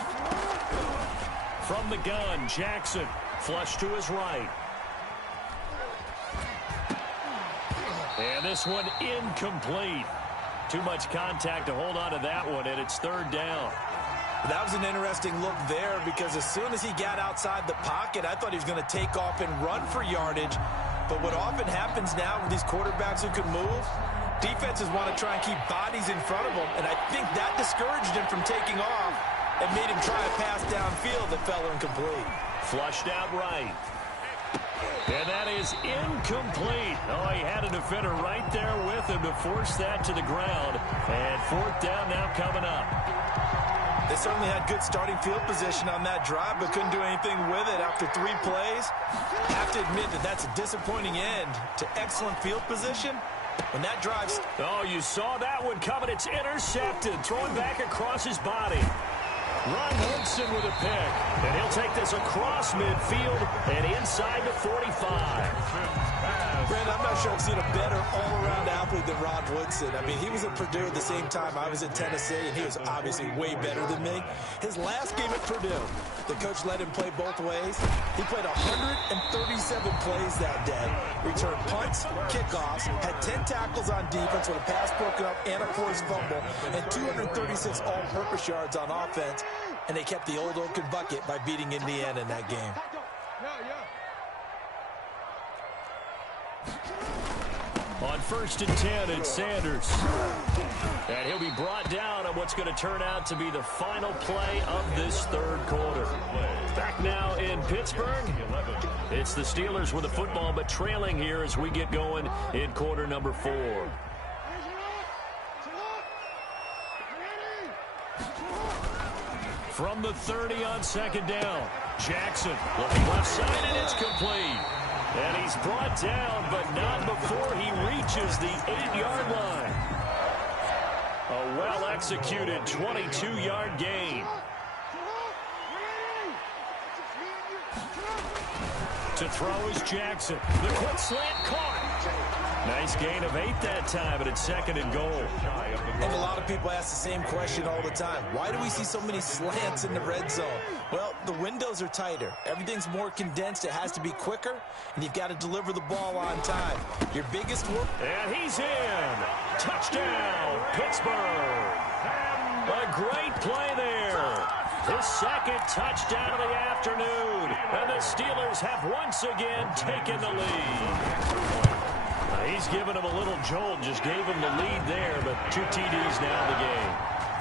From the gun, Jackson, flush to his right. And this one incomplete. Too much contact to hold on to that one, and it's 3rd down. That was an interesting look there, because as soon as he got outside the pocket, I thought he was going to take off and run for yardage. But what often happens now with these quarterbacks who can move, defenses want to try and keep bodies in front of them, and I think that discouraged him from taking off and made him try a pass downfield that fell incomplete. Flushed out right. And that is incomplete. Oh, he had a defender right there with him to force that to the ground. And 4th down now coming up. They certainly had good starting field position on that drive, but couldn't do anything with it after 3 plays. I have to admit that that's a disappointing end to excellent field position. When that drive's... Oh, you saw that one coming. It's intercepted. Throwing back across his body. Ron Woodson with a pick. And he'll take this across midfield and inside the 45. Brandon, I'm not sure I've seen a better all-around athlete than Ron Woodson. I mean, he was at Purdue at the same time I was at Tennessee, and he was obviously way better than me. His last game at Purdue, the coach let him play both ways. He played 137 plays that day, returned punts, kickoffs, had 10 tackles on defense with a pass broken up and a forced fumble, and 236 all-purpose yards on offense, and they kept the old Oaken bucket by beating Indiana in that game. On 1st and 10, it's Sanders. And he'll be brought down on what's going to turn out to be the final play of this 3rd quarter. Back now in Pittsburgh. It's the Steelers with the football, but trailing here as we get going in quarter number 4. From the 30 on 2nd down, Jackson looking left side, and it's complete. And he's brought down, but not before he reaches the 8-yard line. A well-executed 22-yard gain. To throw is Jackson. The quick slant caught. Nice gain of 8 that time, but it's 2nd and goal. And a lot of people ask the same question all the time. Why do we see so many slants in the red zone? Well, the windows are tighter. Everything's more condensed. It has to be quicker, and you've got to deliver the ball on time. Your biggest work... And he's in. Touchdown, Pittsburgh. A great play there. His 2nd touchdown of the afternoon. And the Steelers have once again taken the lead. He's given him a little jolt, just gave him the lead there, but 2 TDs now in the game.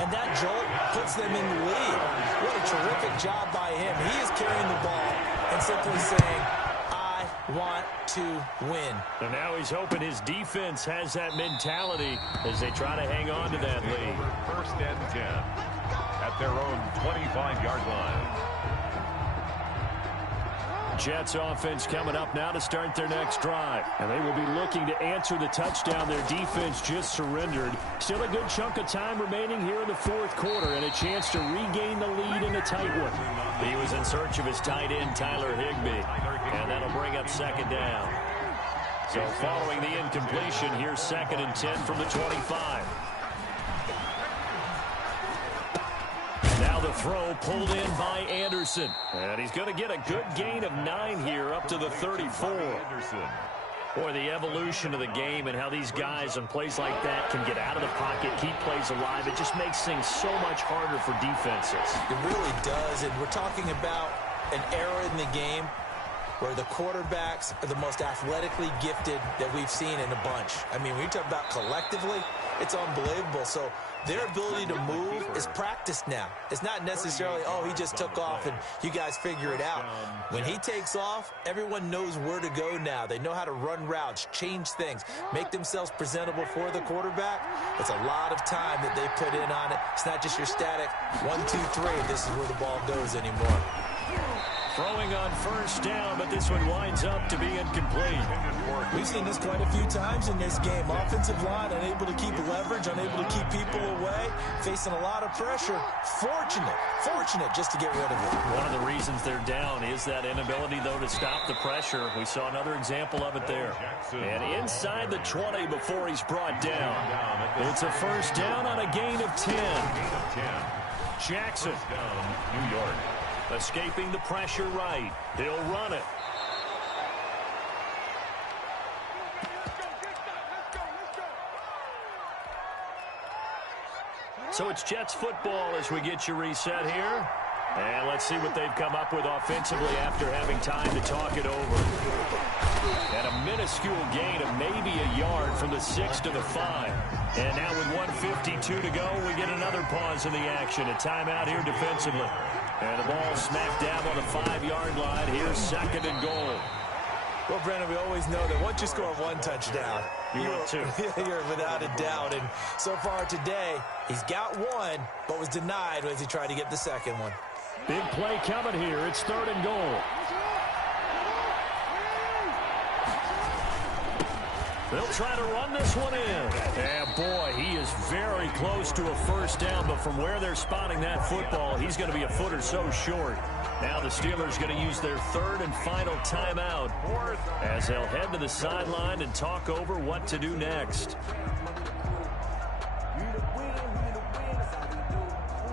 And and that jolt puts them in the lead. What a terrific job by him. He is carrying the ball and simply saying, I want to win. And now he's hoping his defense has that mentality as they try to hang on to that lead. First and 10 at their own 25-yard line. Jets offense coming up now to start their next drive. And they will be looking to answer the touchdown their defense just surrendered. Still a good chunk of time remaining here in the fourth quarter and a chance to regain the lead in a tight one. He was in search of his tight end, Tyler Higbee. And that'll bring up second down. So following the incompletion, here's 2nd and 10 from the 25. Now the throw pulled in by Anderson. And he's going to get a good gain of 9 here up to the 34. Boy, the evolution of the game and how these guys on plays like that can get out of the pocket, keep plays alive, it just makes things so much harder for defenses. It really does, and we're talking about an era in the game where the quarterbacks are the most athletically gifted that we've seen in a bunch. I mean, when you talk about collectively, it's unbelievable. So their ability to move is practiced now. It's not necessarily, oh, he just took off and you guys figure it out. When he takes off, everyone knows where to go now. They know how to run routes, change things, make themselves presentable for the quarterback. It's a lot of time that they put in on it. It's not just your static 1, 2, 3. This is where the ball goes anymore. Throwing on first down, but this one winds up to be incomplete. We've seen this quite a few times in this game. Offensive line unable to keep leverage, unable to keep people away, facing a lot of pressure. Fortunate just to get rid of it. One of the reasons they're down is that inability, though, to stop the pressure. We saw another example of it there. And inside the 20 before he's brought down. It's a first down on a gain of 10. Jackson. New York. Escaping the pressure right. He'll run it. So it's Jets football as we get you reset here. And let's see what they've come up with offensively after having time to talk it over. And a minuscule gain of maybe a yard from the 6 to the 5. And now with 1:52 to go, we get another pause in the action. A timeout here defensively. And the ball smacked down on the 5-yard line. Here's 2nd and goal. Well, Brandon, we always know that once you score one touchdown, you're without a doubt. And so far today, he's got one, but was denied as he tried to get the second one. Big play coming here. It's 3rd and goal. They'll try to run this one in. And boy, he is very close to a first down, but from where they're spotting that football, he's going to be a foot or so short. Now the Steelers going to use their 3rd and final timeout as they'll head to the sideline and talk over what to do next.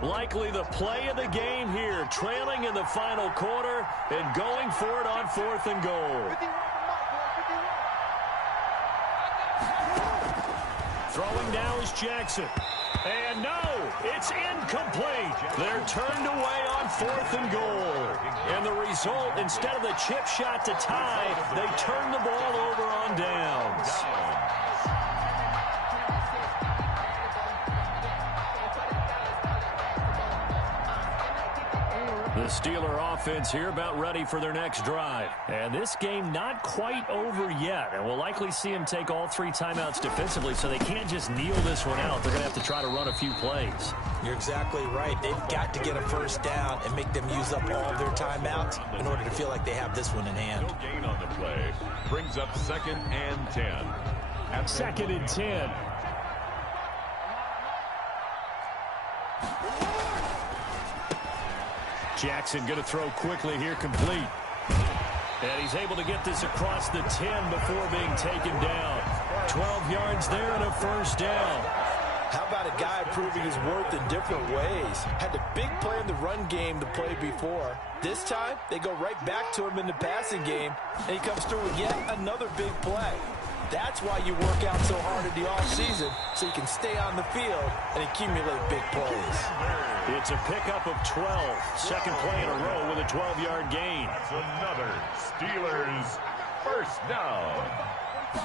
Likely the play of the game here, trailing in the final quarter and going for it on 4th and goal. Throwing now is Jackson. And no, it's incomplete. They're turned away on 4th and goal. And the result, instead of the chip shot to tie, they turn the ball over on downs. The Steeler offense here about ready for their next drive. And this game not quite over yet. And we'll likely see them take all 3 timeouts defensively, so they can't just kneel this one out. They're going to have to try to run a few plays. You're exactly right. They've got to get a first down and make them use up all of their timeouts in order to feel like they have this one in hand. No gain on the play. Brings up 2nd and 10. At 2nd and 10. Jackson going to throw quickly here, complete. And he's able to get this across the 10 before being taken down. 12 yards there and a first down. How about a guy proving his worth in different ways? Had a big play in the run game the play before. This time, they go right back to him in the passing game, and he comes through with yet another big play. That's why you work out so hard in the offseason, so you can stay on the field and accumulate big plays. It's a pickup of 12. Second play in a row with a 12-yard gain. That's another Steelers first down.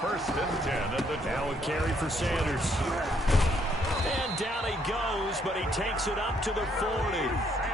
1st and 10 at the now a carry for Sanders. And down he goes, but he takes it up to the 40.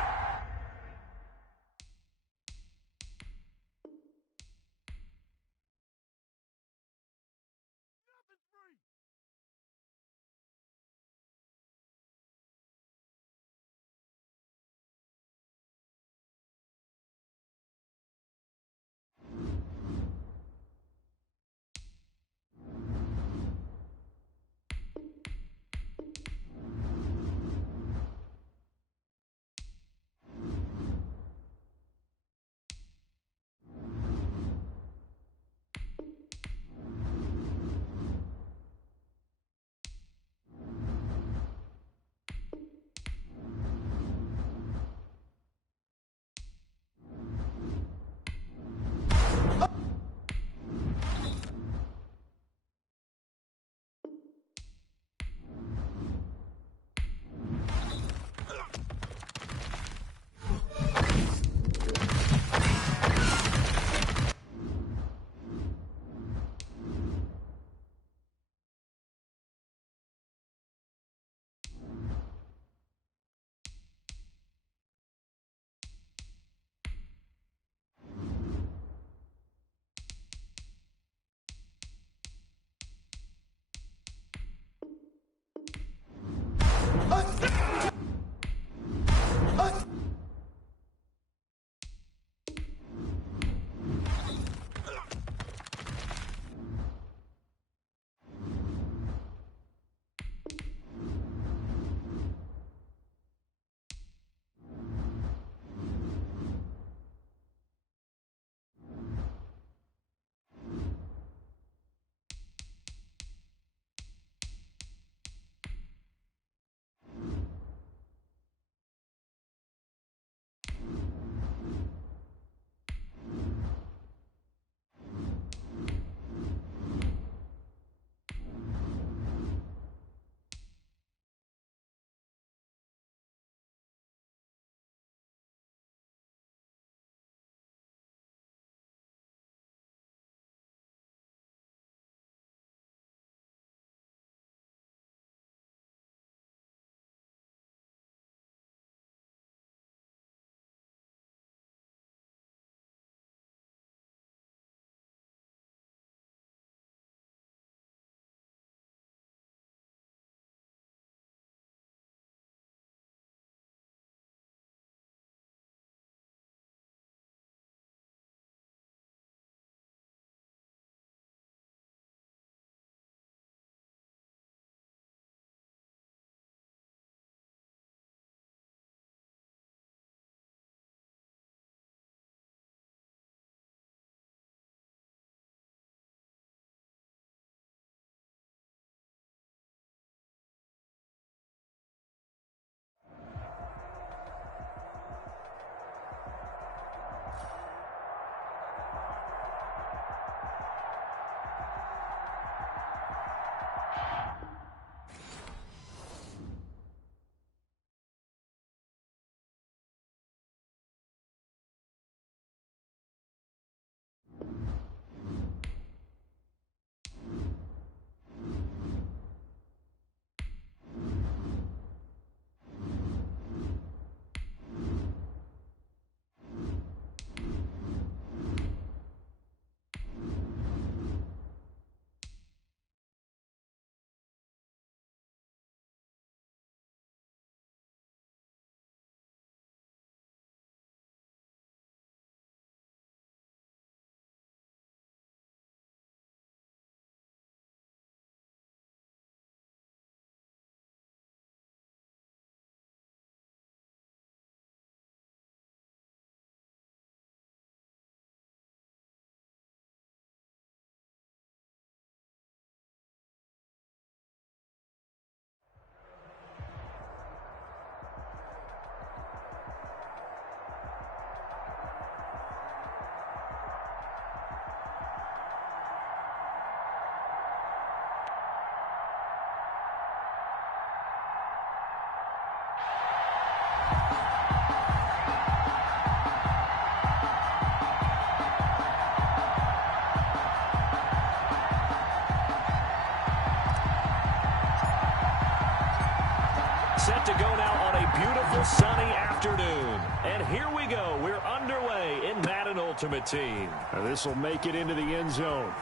here we go. We're underway in Madden Ultimate Team. This will make it into the end zone.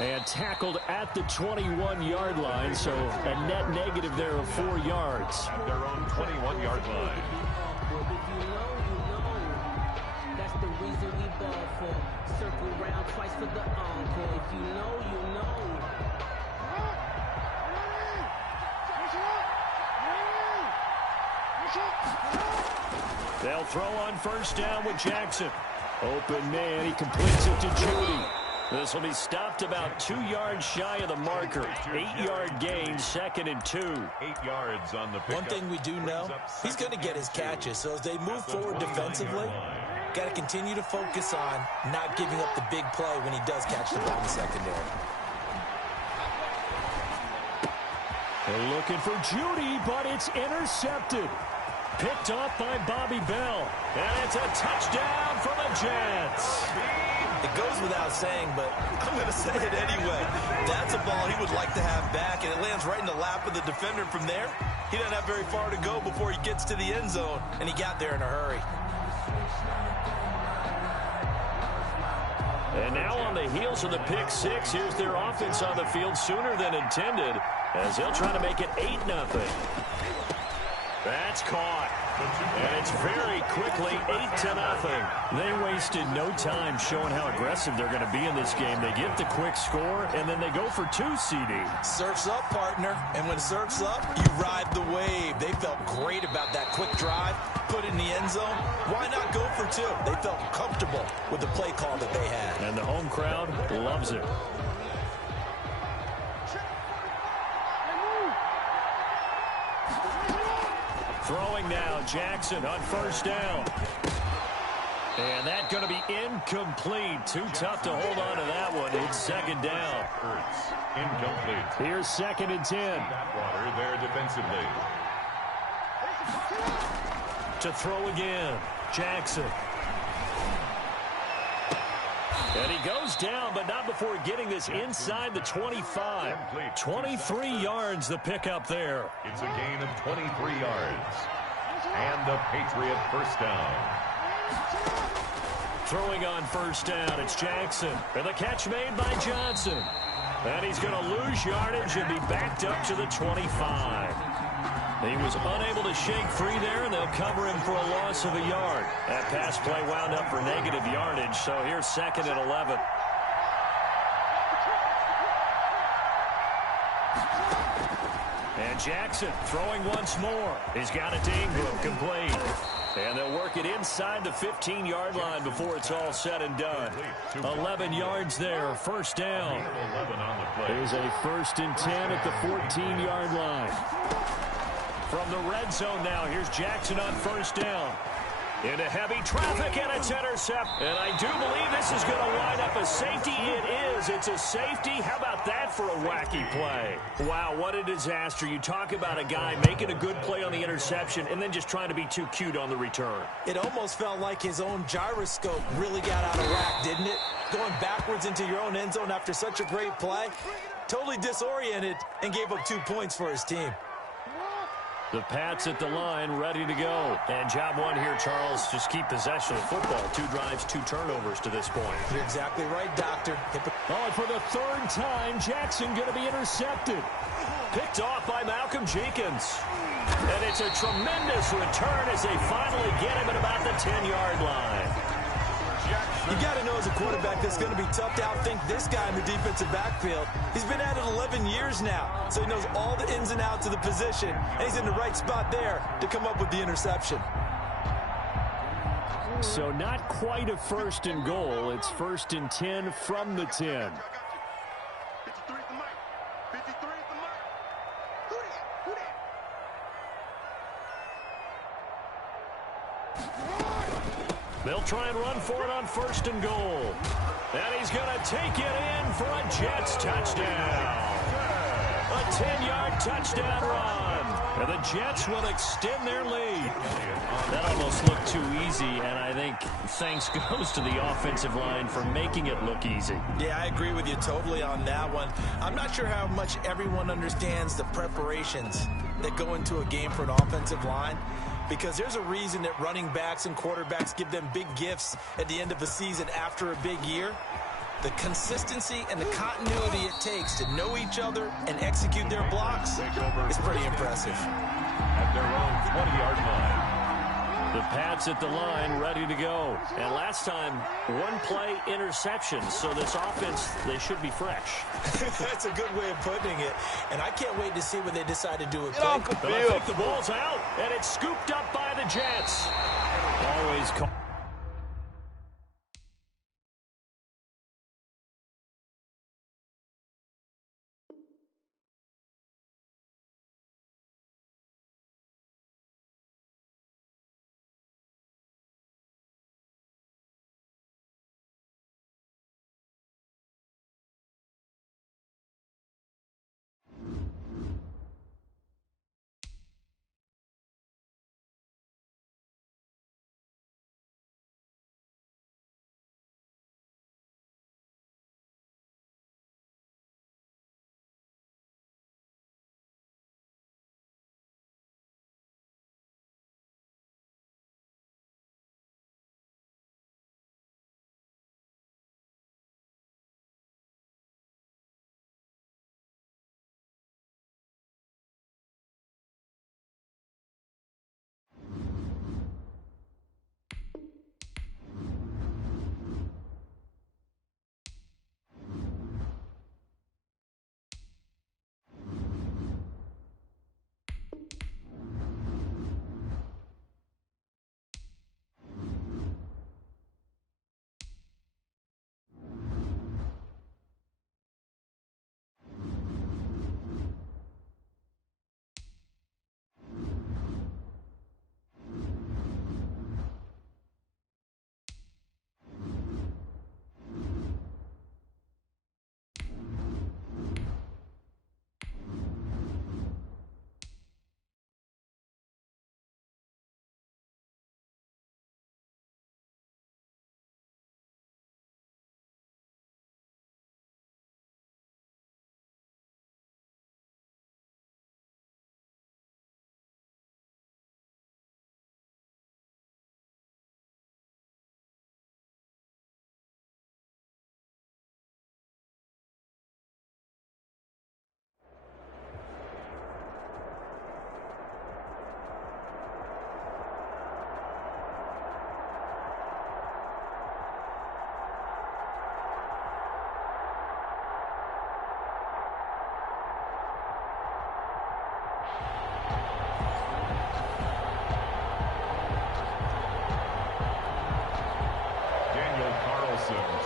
And tackled at the 21-yard line, so a net negative there of 4 yards. At their own 21-yard line. That's the reason we ball for. Circle round twice for the encore. If you know, you know. They'll throw on first down with Jackson. Open man, he completes it to Judy. This will be stopped about 2 yards shy of the marker. 8-yard gain, 2nd and 2. 8 yards on the pickup. One thing we do know, he's going to get his catches. So as they move forward defensively, got to continue to focus on not giving up the big play when he does catch the ball in the secondary. They're looking for Judy, but it's intercepted. Picked off by Bobby Bell. And it's a touchdown for the Jets. It goes without saying, but I'm going to say it anyway. That's a ball he would like to have back, and it lands right in the lap of the defender from there. He doesn't have very far to go before he gets to the end zone, and he got there in a hurry. And now on the heels of the pick six, here's their offense on the field sooner than intended, as they'll try to make it 8-0. That's caught. And it's very quickly 8-0. They wasted no time showing how aggressive they're going to be in this game. They get the quick score, and then they go for 2, CD. Surf's up, partner. And when surf's up, you ride the wave. They felt great about that quick drive, put it in the end zone. Why not go for 2? They felt comfortable with the play call that they had. And the home crowd loves it. Throwing now, Jackson on first down. And that's going to be incomplete. Too tough to hold on to that one. It's 2nd down. Incomplete. Here's 2nd and 10. Water there defensively. To throw again, Jackson. And he goes down, but not before getting this inside the 25. 23 yards, the pickup there. It's a gain of 23 yards. And the Patriot first down. Throwing on first down, it's Jackson. And the catch made by Johnson. And he's going to lose yardage and be backed up to the 25. He was unable to shake free there, and they'll cover him for a loss of a yard. That pass play wound up for negative yardage, so here's 2nd and 11. And Jackson throwing once more. He's got it to Ingram, complete. And they'll work it inside the 15-yard line before it's all said and done. 11 yards there, first down. 11 on the play. Here's a 1st and 10 at the 14-yard line. From the red zone now, here's Jackson on first down. Into heavy traffic, and it's intercepted. And I do believe this is going to line up a safety. It is. It's a safety. How about that for a wacky play? Wow, what a disaster. You talk about a guy making a good play on the interception and then just trying to be too cute on the return. It almost felt like his own gyroscope really got out of whack, didn't it? Going backwards into your own end zone after such a great play. Totally disoriented and gave up 2 points for his team. The Pats at the line, ready to go. And job one here, Charles, just keep possession of the football. 2 drives, 2 turnovers to this point. You're exactly right, Doctor. Oh, for the 3rd time, Jackson going to be intercepted. Picked off by Malcolm Jenkins. And it's a tremendous return as they finally get him at about the 10-yard line. You got to know as a quarterback that's going to be tough to outthink this guy in the defensive backfield. He's been at it 11 years now, so he knows all the ins and outs of the position, and he's in the right spot there to come up with the interception. So not quite a 1st and goal. It's 1st and 10 from the 10. They'll try and run for it on 1st and goal. And he's going to take it in for a Jets touchdown. A 10-yard touchdown run. And the Jets will extend their lead. That almost looked too easy, and I think thanks goes to the offensive line for making it look easy. Yeah, I agree with you totally on that one. I'm not sure how much everyone understands the preparations that go into a game for an offensive line. because there's a reason that running backs and quarterbacks give them big gifts at the end of the season after a big year. The consistency and the continuity it takes to know each other and execute their blocks is pretty impressive. At their own 20-yard line. The Pats at the line, ready to go. And last time, one-play interception. So this offense, they should be fresh. That's a good way of putting it. And I can't wait to see what they decide to do with Get off the But I field. think the ball's out, and it's scooped up by the Jets. Always call.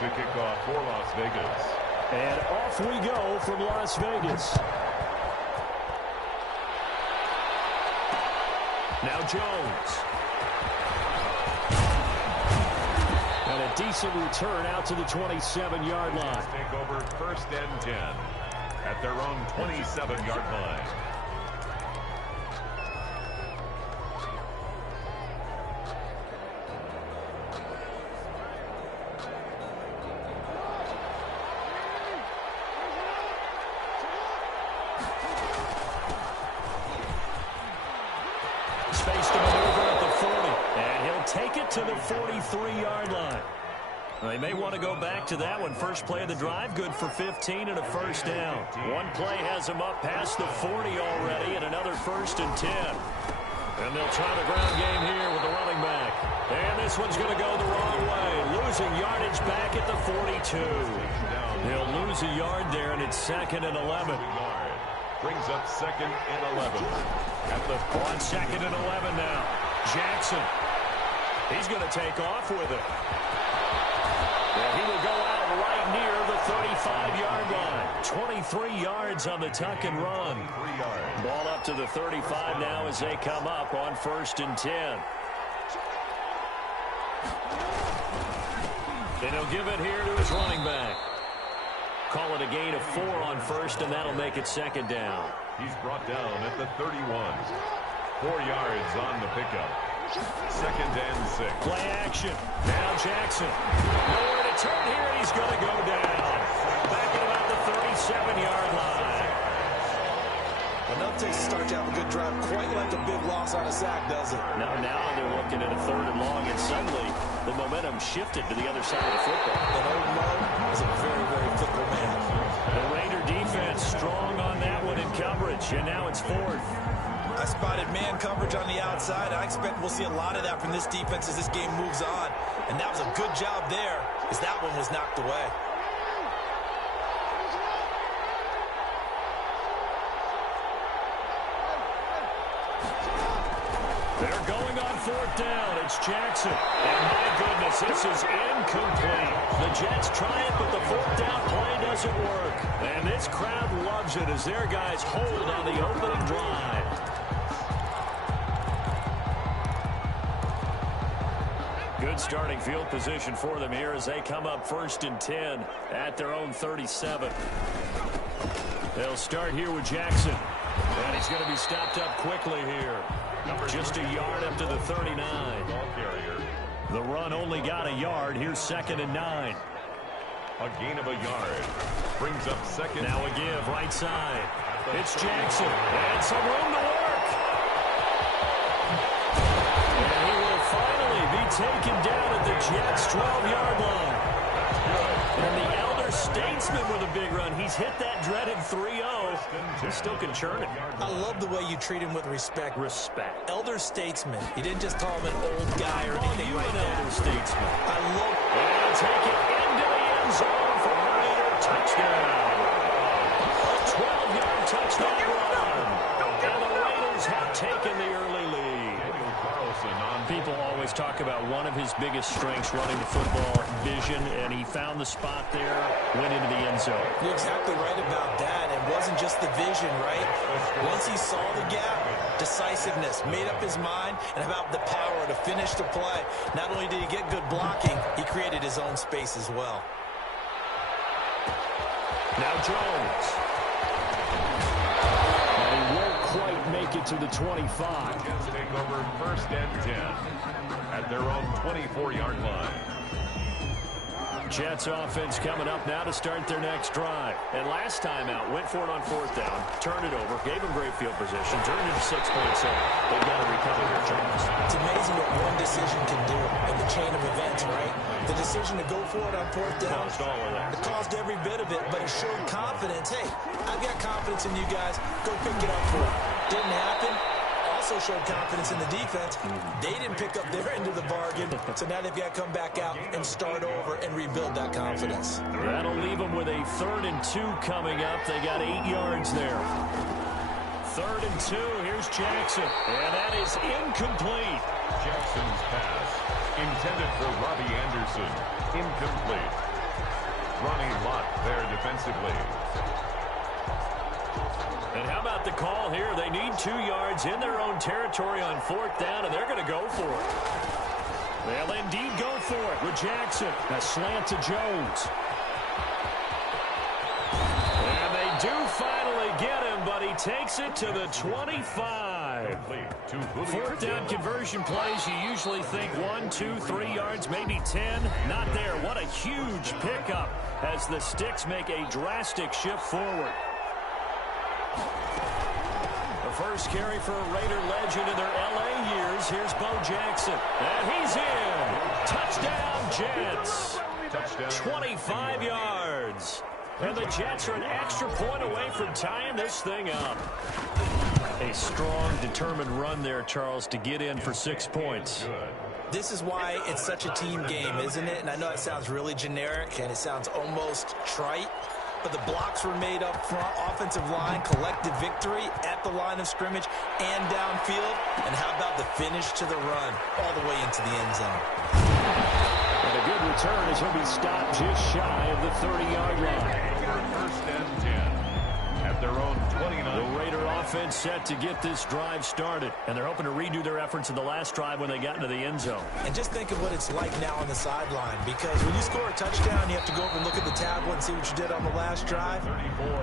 To kick off for Las Vegas. And off we go from Las Vegas. Now Jones. And a decent return out to the 27-yard line. Take over 1st and 10 at their own 27-yard line. Space to maneuver at the 40. And he'll take it to the 43-yard line. They may want to go back to that one. First play of the drive, good for 15 and a first down. One play has him up past the 40 already, and another 1st and 10. And they'll try the ground game here with the running back. And this one's going to go the wrong way. Losing yardage back at the 42. He'll lose a yard there, and it's 2nd and 11. Brings up 2nd and 11. At the on 2nd and 11 now. Jackson. He's going to take off with it. And he will go out right near the 35-yard line. 23 yards on the tuck and run. 3 yards. Ball up to the 35 now as they come up on 1st and 10. And he'll give it here to his running back. Call it a gain of 4 on 1st, and that'll make it 2nd down. He's brought down at the 31. 4 yards on the pickup. 2nd and 6. Play action. Now Jackson. Nowhere to turn here, and he's going to go down. Back at about the 37-yard line. Enough takes to start to have a good drive, quite like a big loss on a sack, does it? Now they're looking at a 3rd and long, and suddenly the momentum shifted to the other side of the football. And old Mo is a very, very fickle man. The Raider defense strong on that one in coverage, and now it's 4th. I spotted man coverage on the outside. I expect we'll see a lot of that from this defense as this game moves on. And that was a good job there, as that one was knocked away. They're going on 4th down. It's Jackson. And my goodness, this is incomplete. The Jets try it, but the 4th down play doesn't work. And this crowd loves it as their guys hold on the opening drive. Good starting field position for them here as they come up 1st and 10 at their own 37. They'll start here with Jackson. And he's going to be stopped up quickly here. Just a yard up to the 39. The run only got a yard. Here's 2nd and 9. A gain of a yard. Brings up 2nd. Now a give right side. It's Jackson. And some room to work. And he will finally be taken down at the Jets' 12-yard line. And the elder statesman with a big run. He's hit that dreaded 3-0. He still can churn it. I love the way you treat him with respect. Respect. Elder statesman. You didn't just call him an old guy or anything like that. Elder statesman. I love And take it into the end zone for a Raider touchdown. A 12-yard touchdown run. And the Raiders have taken the early lead. People always talk about one of his biggest strengths running the football, vision, and he found the spot there, went into the end zone. You're exactly right about that. It wasn't just the vision, right? Once he saw the gap, decisiveness, made up his mind, and about the power to finish the play. Not only did he get good blocking, he created his own space as well. Now Jones. And he won't quite make it to the 25. Jets take over 1st and 10 at their own 24-yard line. Jets offense coming up now to start their next drive. And last time out, went for it on 4th down, turned it over, gave them great field position, turned it to 6 points. They've got to recover here, Charles. It's amazing what one decision can do in the chain of events, right? The decision to go for it on 4th down, Caused all of that. it caused every bit of it, but it showed confidence. Hey, I've got confidence in you guys. Go pick it up for it. Didn't happen. Also showed confidence in the defense. They didn't pick up their end of the bargain, so now they've got to come back out and start over and rebuild that confidence. That'll leave them with a 3rd and 2 coming up. They got 8 yards there. 3rd and 2. Here's Jackson. And that is incomplete. Jackson's pass intended for Robbie Anderson. Incomplete. Ronnie Lott there defensively. And how about the call here? They need 2 yards in their own territory on 4th down, and they're going to go for it. They'll indeed go for it with Jackson. A slant to Jones. And they do finally get him, but he takes it to the 25. 4th down conversion plays, you usually think 1, 2, 3 yards, maybe 10. Not there. What a huge pickup as the Sticks make a drastic shift forward. The first carry for a Raider legend in their L.A. years. Here's Bo Jackson. And he's in. Touchdown, Jets. Touchdown. 25 yards. And the Jets are an extra point away from tying this thing up. A strong, determined run there, Charles, to get in for 6 points. This is why it's such a team game, isn't it? And I know it sounds really generic and it sounds almost trite, but the blocks were made up front, offensive line, collective victory at the line of scrimmage and downfield. And how about the finish to the run all the way into the end zone? And a good return as he'll be stopped just shy of the 30-yard line. 1st and 10 at their own 29. The Raider offense set to get this drive started, and they're hoping to redo their efforts in the last drive when they got into the end zone. And just think of what it's like now on the sideline, because when you score a touchdown, you have to go over and look at the tablet and see what you did on the last drive.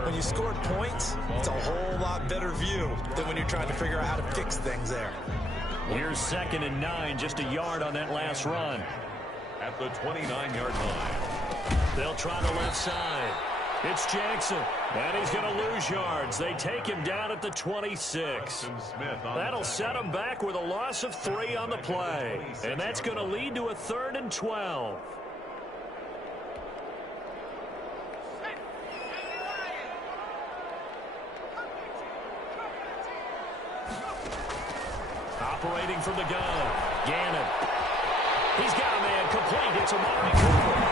When you scored points, it's a whole lot better view than when you're trying to figure out how to fix things there. Here's 2nd and 9, just a yard on that last run. At the 29-yard line. They'll try the left side. It's Jackson, and he's going to lose yards. They take him down at the 26. That'll set him back with a loss of 3 on the play, and that's going to lead to a 3rd and 12. Operating from the gun, Gannon. He's got a man complete. It's Amari Cooper.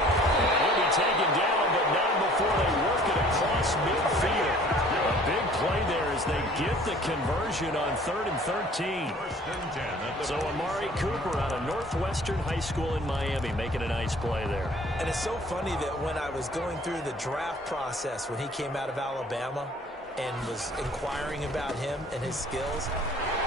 He'll be taken down, but not before they work it across midfield. A big play there as they get the conversion on 3rd and 13. So Amari Cooper out of Northwestern High School in Miami making a nice play there. And it's so funny that when I was going through the draft process when he came out of Alabama and was inquiring about him and his skills,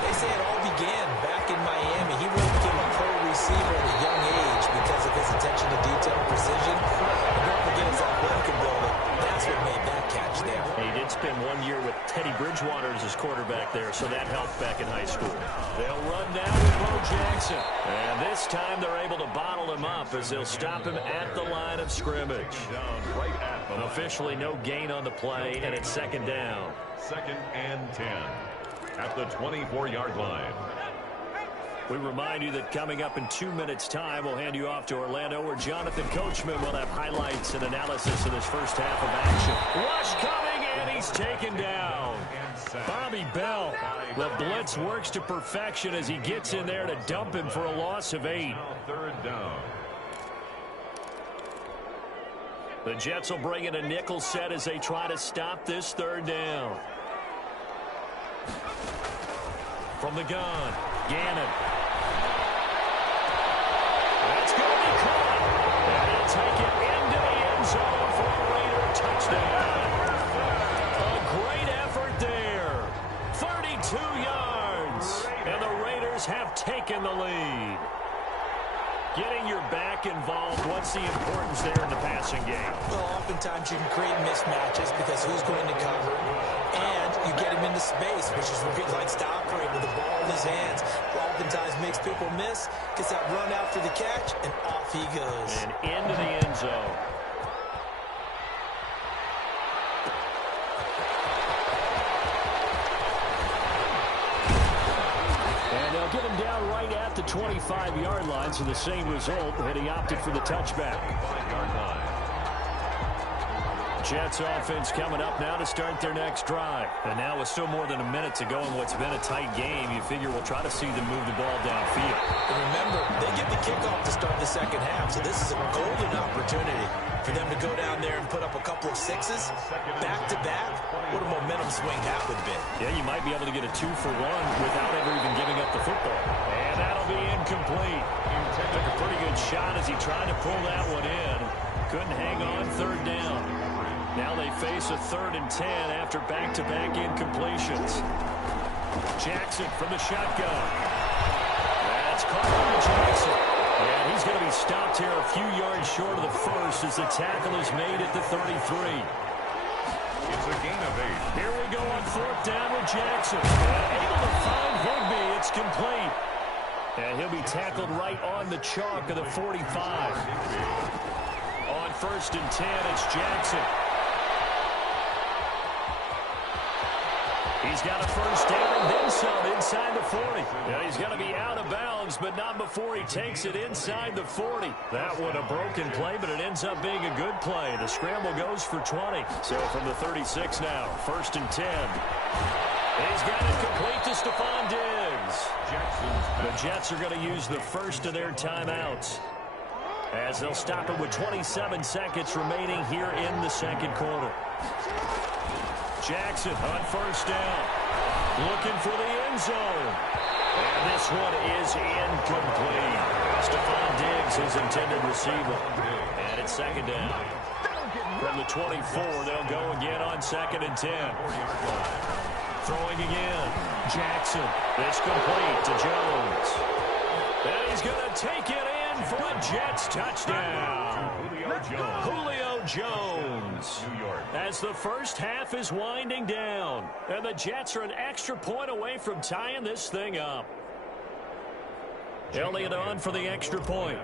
they say it all began back in Miami. He really became a pro receiver at a young age because of his attention to detail and precision. And don't forget his athletic ability. That's what made that catch there. He did spend 1 year with Teddy Bridgewater as his quarterback there, so that helped back in high school. They'll run down with Bo Jackson. And this time they're able to bottle him up as they'll stop him at the line of scrimmage. Officially no gain on the play, and it's 2nd down. 2nd and 10 at the 24-yard line. We remind you that coming up in 2 minutes' time, we'll hand you off to Orlando, where Jonathan Coachman will have highlights and analysis of this first half of action. Rush coming, and he's taken down. Bobby Bell, the blitz works to perfection as he gets in there to dump him for a loss of 8. 3rd down. The Jets will bring in a nickel set as they try to stop this 3rd down. From the gun, Gannon. That's going to be caught. And he'll take it into the end zone for a Raider touchdown. A great effort there. 32 yards. And the Raiders have taken the lead. Getting your back involved, what's the importance there in the passing game? Well, oftentimes you can create mismatches because who's going to cover, and you get him into space, which is where he likes to operate with the ball in his hands. Oftentimes makes people miss, gets that run after the catch, and off he goes. And into the end zone. Get him down right at the 25-yard line, so the same result, and he opted for the touchback. 5-yard line. Jets offense coming up now to start their next drive. And now with still more than a minute to go in what's been a tight game, you figure we'll try to see them move the ball downfield. And remember, they get the kickoff to start the second half, so this is a golden opportunity for them to go down there and put up a couple of sixes back-to-back. What a momentum swing that would be. Yeah, you might be able to get a 2-for-1 without ever even giving up the football. And that'll be incomplete. Took a pretty good shot as he tried to pull that one in. Couldn't hang on 3rd down. Now they face a 3rd and 10 after back-to-back incompletions. Jackson from the shotgun. That's caught by Jackson. And he's going to be stopped here a few yards short of the first as the tackle is made at the 33. It's a gain of 8. Here we go on 4th down with Jackson. Able to find Higbee. It's complete. And he'll be tackled right on the chalk of the 45. On 1st and 10, it's Jackson. He's got a first down and then some inside the 40. Yeah, he's got to be out of bounds, but not before he takes it inside the 40. That one a broken play, but it ends up being a good play. The scramble goes for 20. So from the 36 now, 1st and 10. He's got it complete to Stephon Diggs. The Jets are going to use the first of their timeouts as they'll stop it with 27 seconds remaining here in the second quarter. Jackson on 1st down. Looking for the end zone. And this one is incomplete. Stephon Diggs, his intended receiver. And it's 2nd down. From the 24, they'll go again on 2nd and 10. Throwing again. Jackson. It's complete to Jones. And he's going to take it in for a Jets touchdown. Julio Jones. As the first half is winding down. And the Jets are an extra point away from tying this thing up. Elliott on for the extra point.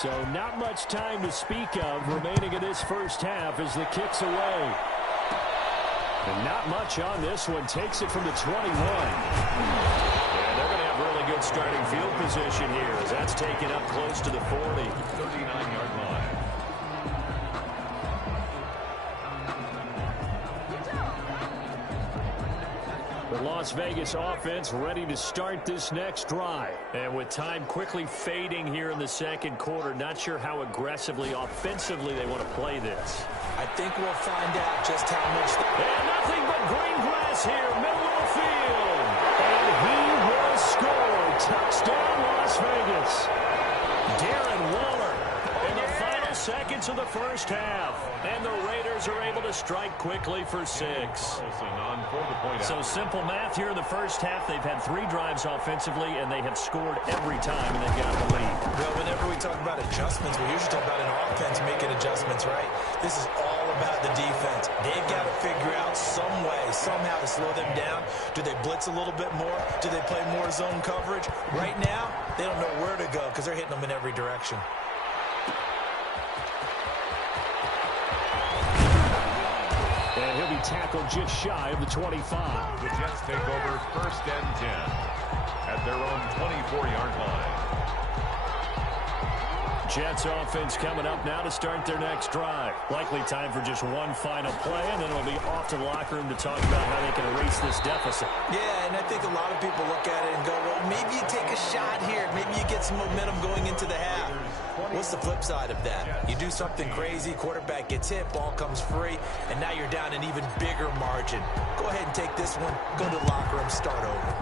So not much time to speak of remaining in this first half as the kick's away. And not much on this one. Takes it from the 21. Yeah, they're going to have really good starting field position here as that's taken up close to the 40. 39-yard line. The Las Vegas offense ready to start this next drive. And with time quickly fading here in the second quarter, not sure how aggressively, offensively they want to play this. I think we'll find out just how much. And nothing but green grass here, middle of the field. And he will score. Touchdown, Las Vegas. Darren Waller in the final seconds of the first half. And the Raiders are able to strike quickly for 6. So simple math here in the first half. They've had 3 drives offensively, and they have scored every time, and they've got the lead. Well, whenever we talk about adjustments, we usually talk about an offense making adjustments, right? This is all about the defense. They've got to figure out some way, somehow to slow them down. Do they blitz a little bit more? Do they play more zone coverage? Right now, they don't know where to go because they're hitting them in every direction. And he'll be tackled just shy of the 25. The Jets take over 1st and 10 at their own 24-yard line. Jets offense coming up now to start their next drive. Likely time for just one final play, and then it'll be off to the locker room to talk about how they can erase this deficit. Yeah, and I think a lot of people look at it and go, well, maybe you take a shot here. Maybe you get some momentum going into the half. What's the flip side of that? You do something crazy, quarterback gets hit, ball comes free, and now you're down an even bigger margin. Go ahead and take this one, go to the locker room, start over.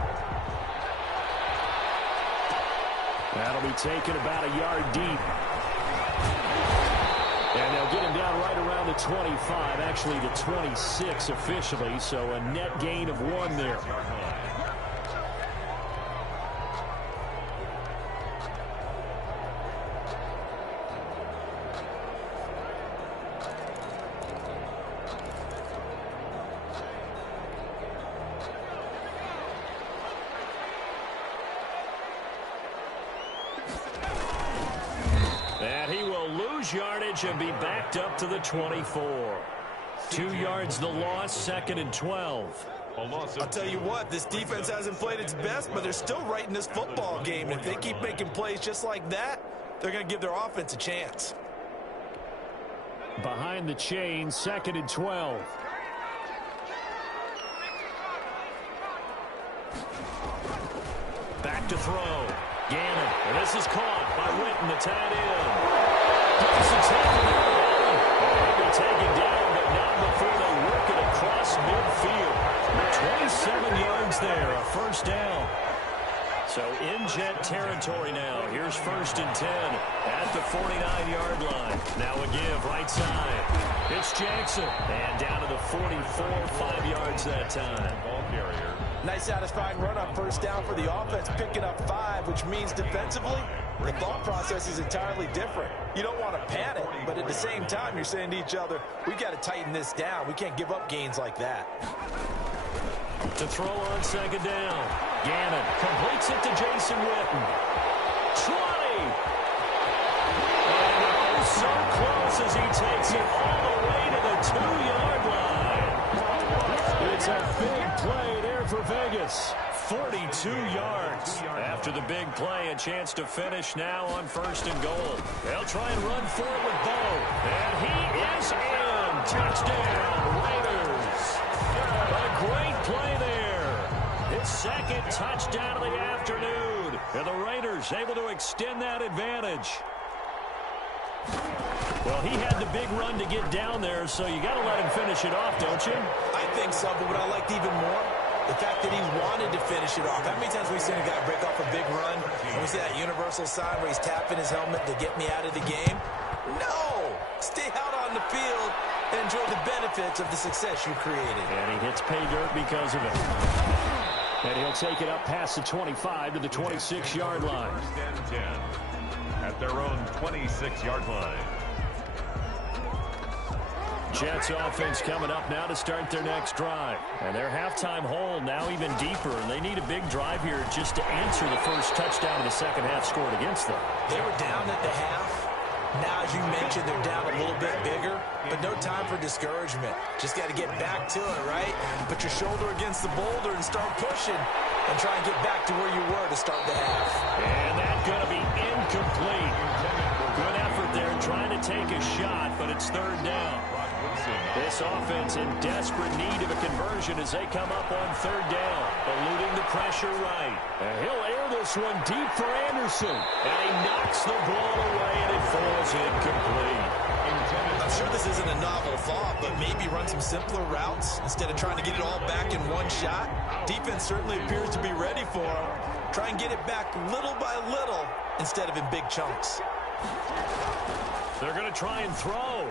That'll be taken about a yard deep. And they'll get him down right around the 25, actually the 26 officially, so a net gain of 1 there. And he will lose yardage and be backed up to the 24. 2 yards the loss, 2nd and 12. I'll tell you what, this defense hasn't played its best, but they're still right in this football game. And if they keep making plays just like that, they're going to give their offense a chance. Behind the chain, 2nd and 12. Back to throw. Gannon. And this is caught by Witten, the tight end. Dawson's he'll be taken down, but not before they work it across midfield. 27 yards there, a 1st down. So in Jet territory now. Here's 1st and 10 at the 49-yard line. Now a give, right side. It's Jackson. And down to the 44, 5 yards that time. Ball carrier. Nice satisfying run on 1st down for the offense, picking up 5, which means defensively, the thought process is entirely different. You don't want to panic, but at the same time, you're saying to each other, we've got to tighten this down. We can't give up gains like that. To throw on 2nd down. Gannon completes it to Jason Witten. 20! And oh, so close as he takes it all the way to the 2-yard line. It's a big play there for Vegas. 42 yards. After the big play, a chance to finish now on 1st and goal. They'll try and run for it with Bo. And he is in. Touchdown, Raiders. A great play there. His 2nd touchdown of the afternoon. And the Raiders able to extend that advantage. Well, he had the big run to get down there, so you got to let him finish it off, don't you? I think so, but what I liked even more, the fact that he wanted to finish it off. How many times have we seen a guy break off a big run, and we see that universal sign where he's tapping his helmet to get me out of the game? No! Stay out on the field and enjoy the benefits of the success you created. And he hits pay dirt because of it. And he'll take it up past the 25 to the 26-yard line. 1st and 10 at their own 26-yard line. Jets offense coming up now to start their next drive. And their halftime hole now even deeper. And they need a big drive here just to answer the first touchdown of the second half scored against them. They were down at the half. Now, as you mentioned, they're down a little bit bigger, but no time for discouragement. Just got to get back to it, right? Put your shoulder against the boulder and start pushing and try and get back to where you were to start the half. And that's going to be incomplete. Good effort there trying to take a shot, but it's third down. This offense in desperate need of a conversion as they come up on third down, eluding the pressure right. And he'll air this one deep for Anderson. And he knocks the ball away, and it falls incomplete. I'm sure this isn't a novel thought, but maybe run some simpler routes instead of trying to get it all back in one shot. Defense certainly appears to be ready for him. Try and get it back little by little instead of in big chunks. They're going to try and throw.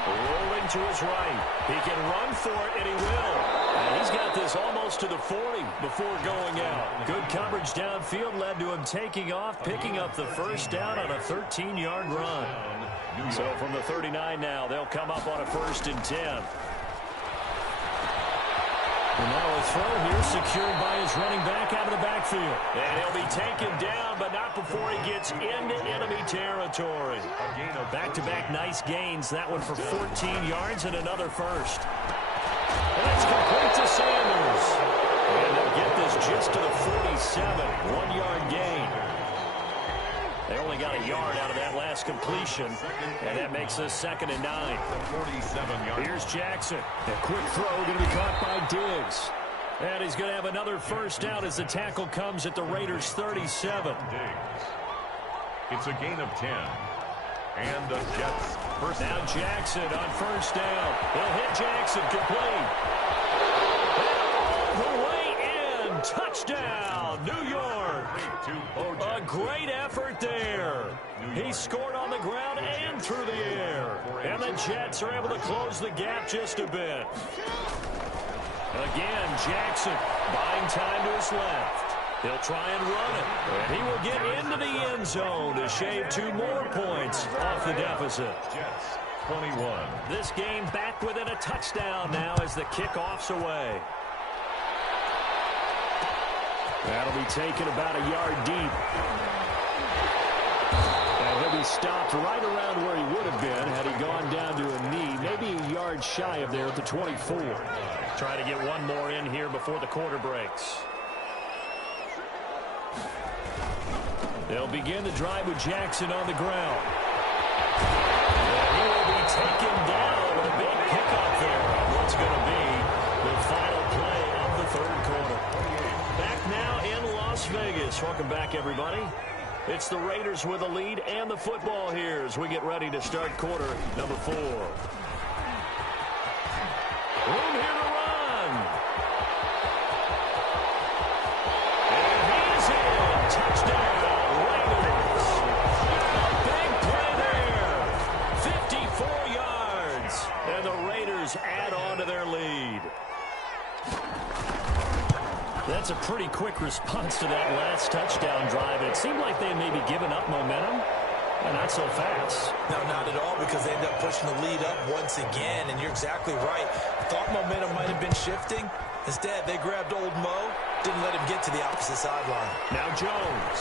Rolling to his right. He can run for it, and he will. And he's got this almost to the 40 before going out. Good coverage downfield led to him taking off, picking up the first down on a 13-yard run. So from the 39 now, they'll come up on a 1st and 10. And now a throw here secured by his running back out of the backfield. And he'll be taken down, but not before he gets into enemy territory. Back-to-back nice gains. That one for 14 yards and another first. And that's complete to Sanders. And they'll get this just to the 47. 1-yard gain. They only got a yard out of that last completion, and that makes us 2nd and 9. 47 yards. Here's Jackson. A quick throw going to be caught by Diggs. And he's going to have another first down as the tackle comes at the Raiders' 37. It's a gain of 10. And the Jets first now down. Jackson on first down. He'll hit Jackson complete. All the way in. Touchdown, New York. A great effort there. He scored on the ground and through the air. And the Jets are able to close the gap just a bit. Again, Jackson buying time to his left. He'll try and run it. And he will get into the end zone to shave 2 more points off the deficit. Jets 21. This game back within a touchdown now as the kickoff's away. That'll be taken about a yard deep. And he'll be stopped right around where he would have been had he gone down to a knee, maybe a yard shy of there at the 24. Try to get one more in here before the quarter breaks. They'll begin the drive with Jackson on the ground. And he will be taken down with a big pickup there on what's going to be the final play of the third quarter. Back now in Las Vegas. Welcome back, everybody. It's the Raiders with a lead and the football here as we get ready to start quarter number 4. Room here to run. And he's in. Touchdown, Raiders. Big play there. 54 yards. And the Raiders add on to their lead. That's a pretty quick response to that last touchdown drive. It seemed like they had maybe given up momentum, and not so fast. No, not at all, because they ended up pushing the lead up once again, and you're exactly right. Thought momentum might have been shifting. Instead, they grabbed old Mo, didn't let him get to the opposite sideline. Now Jones.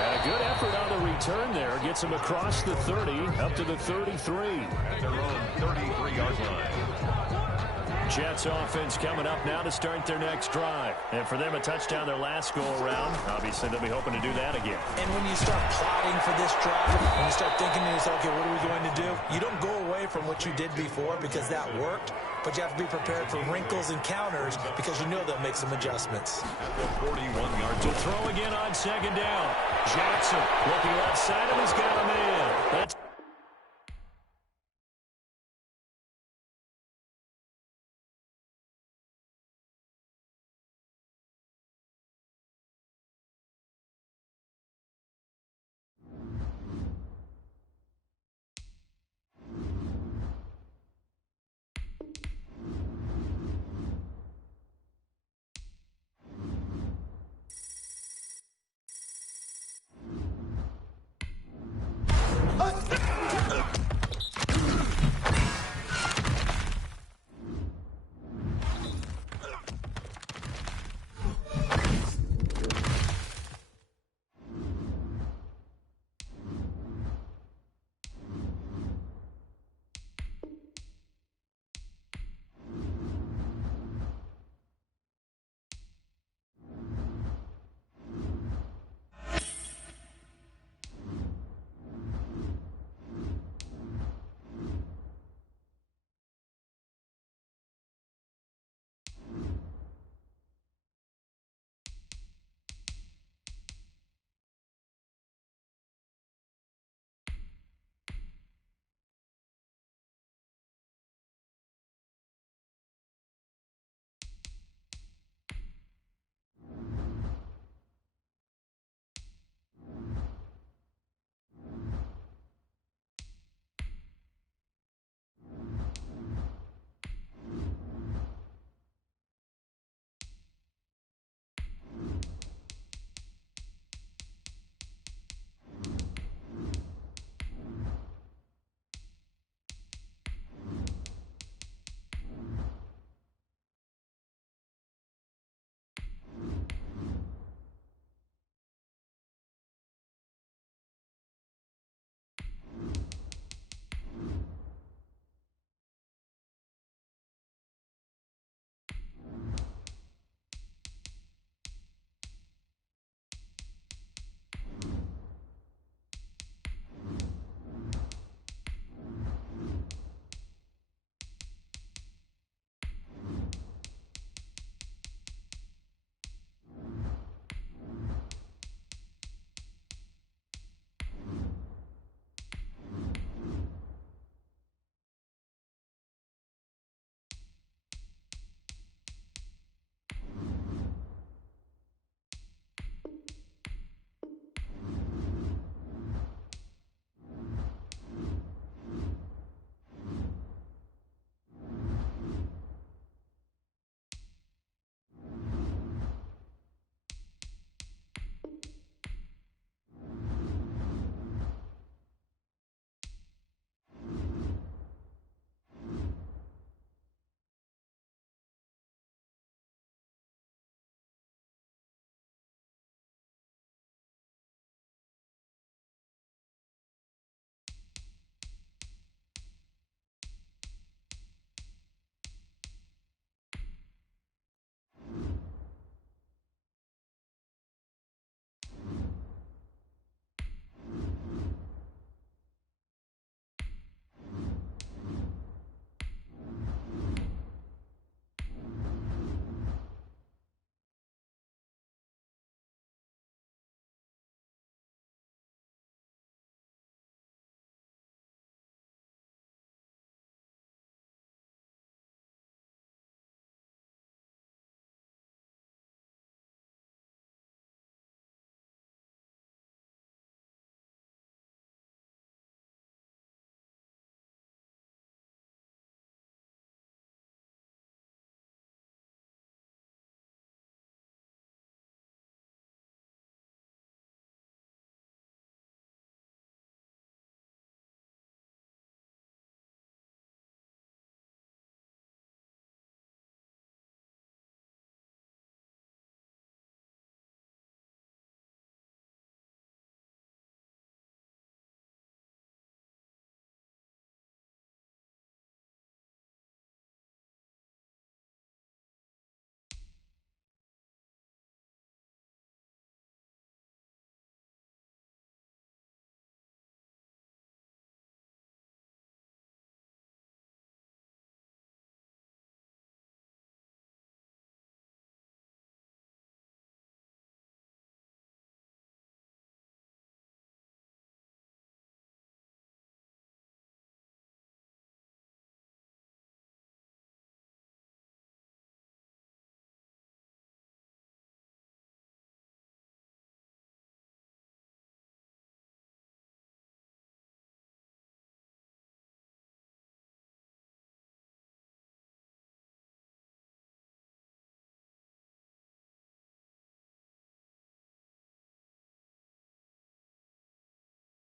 And a good effort on the return there. Gets him across the 30, up to the 33. At their own 33-yard line. Jets offense coming up now to start their next drive. And for them, a touchdown their last go-around. Obviously, they'll be hoping to do that again. And when you start plotting for this drive, when you start thinking to yourself, okay, what are we going to do? You don't go away from what you did before because that worked, but you have to be prepared for wrinkles and counters because you know they'll make some adjustments. At the 41-yard to throw again on second down. Jackson looking left side, and he's got a man. That's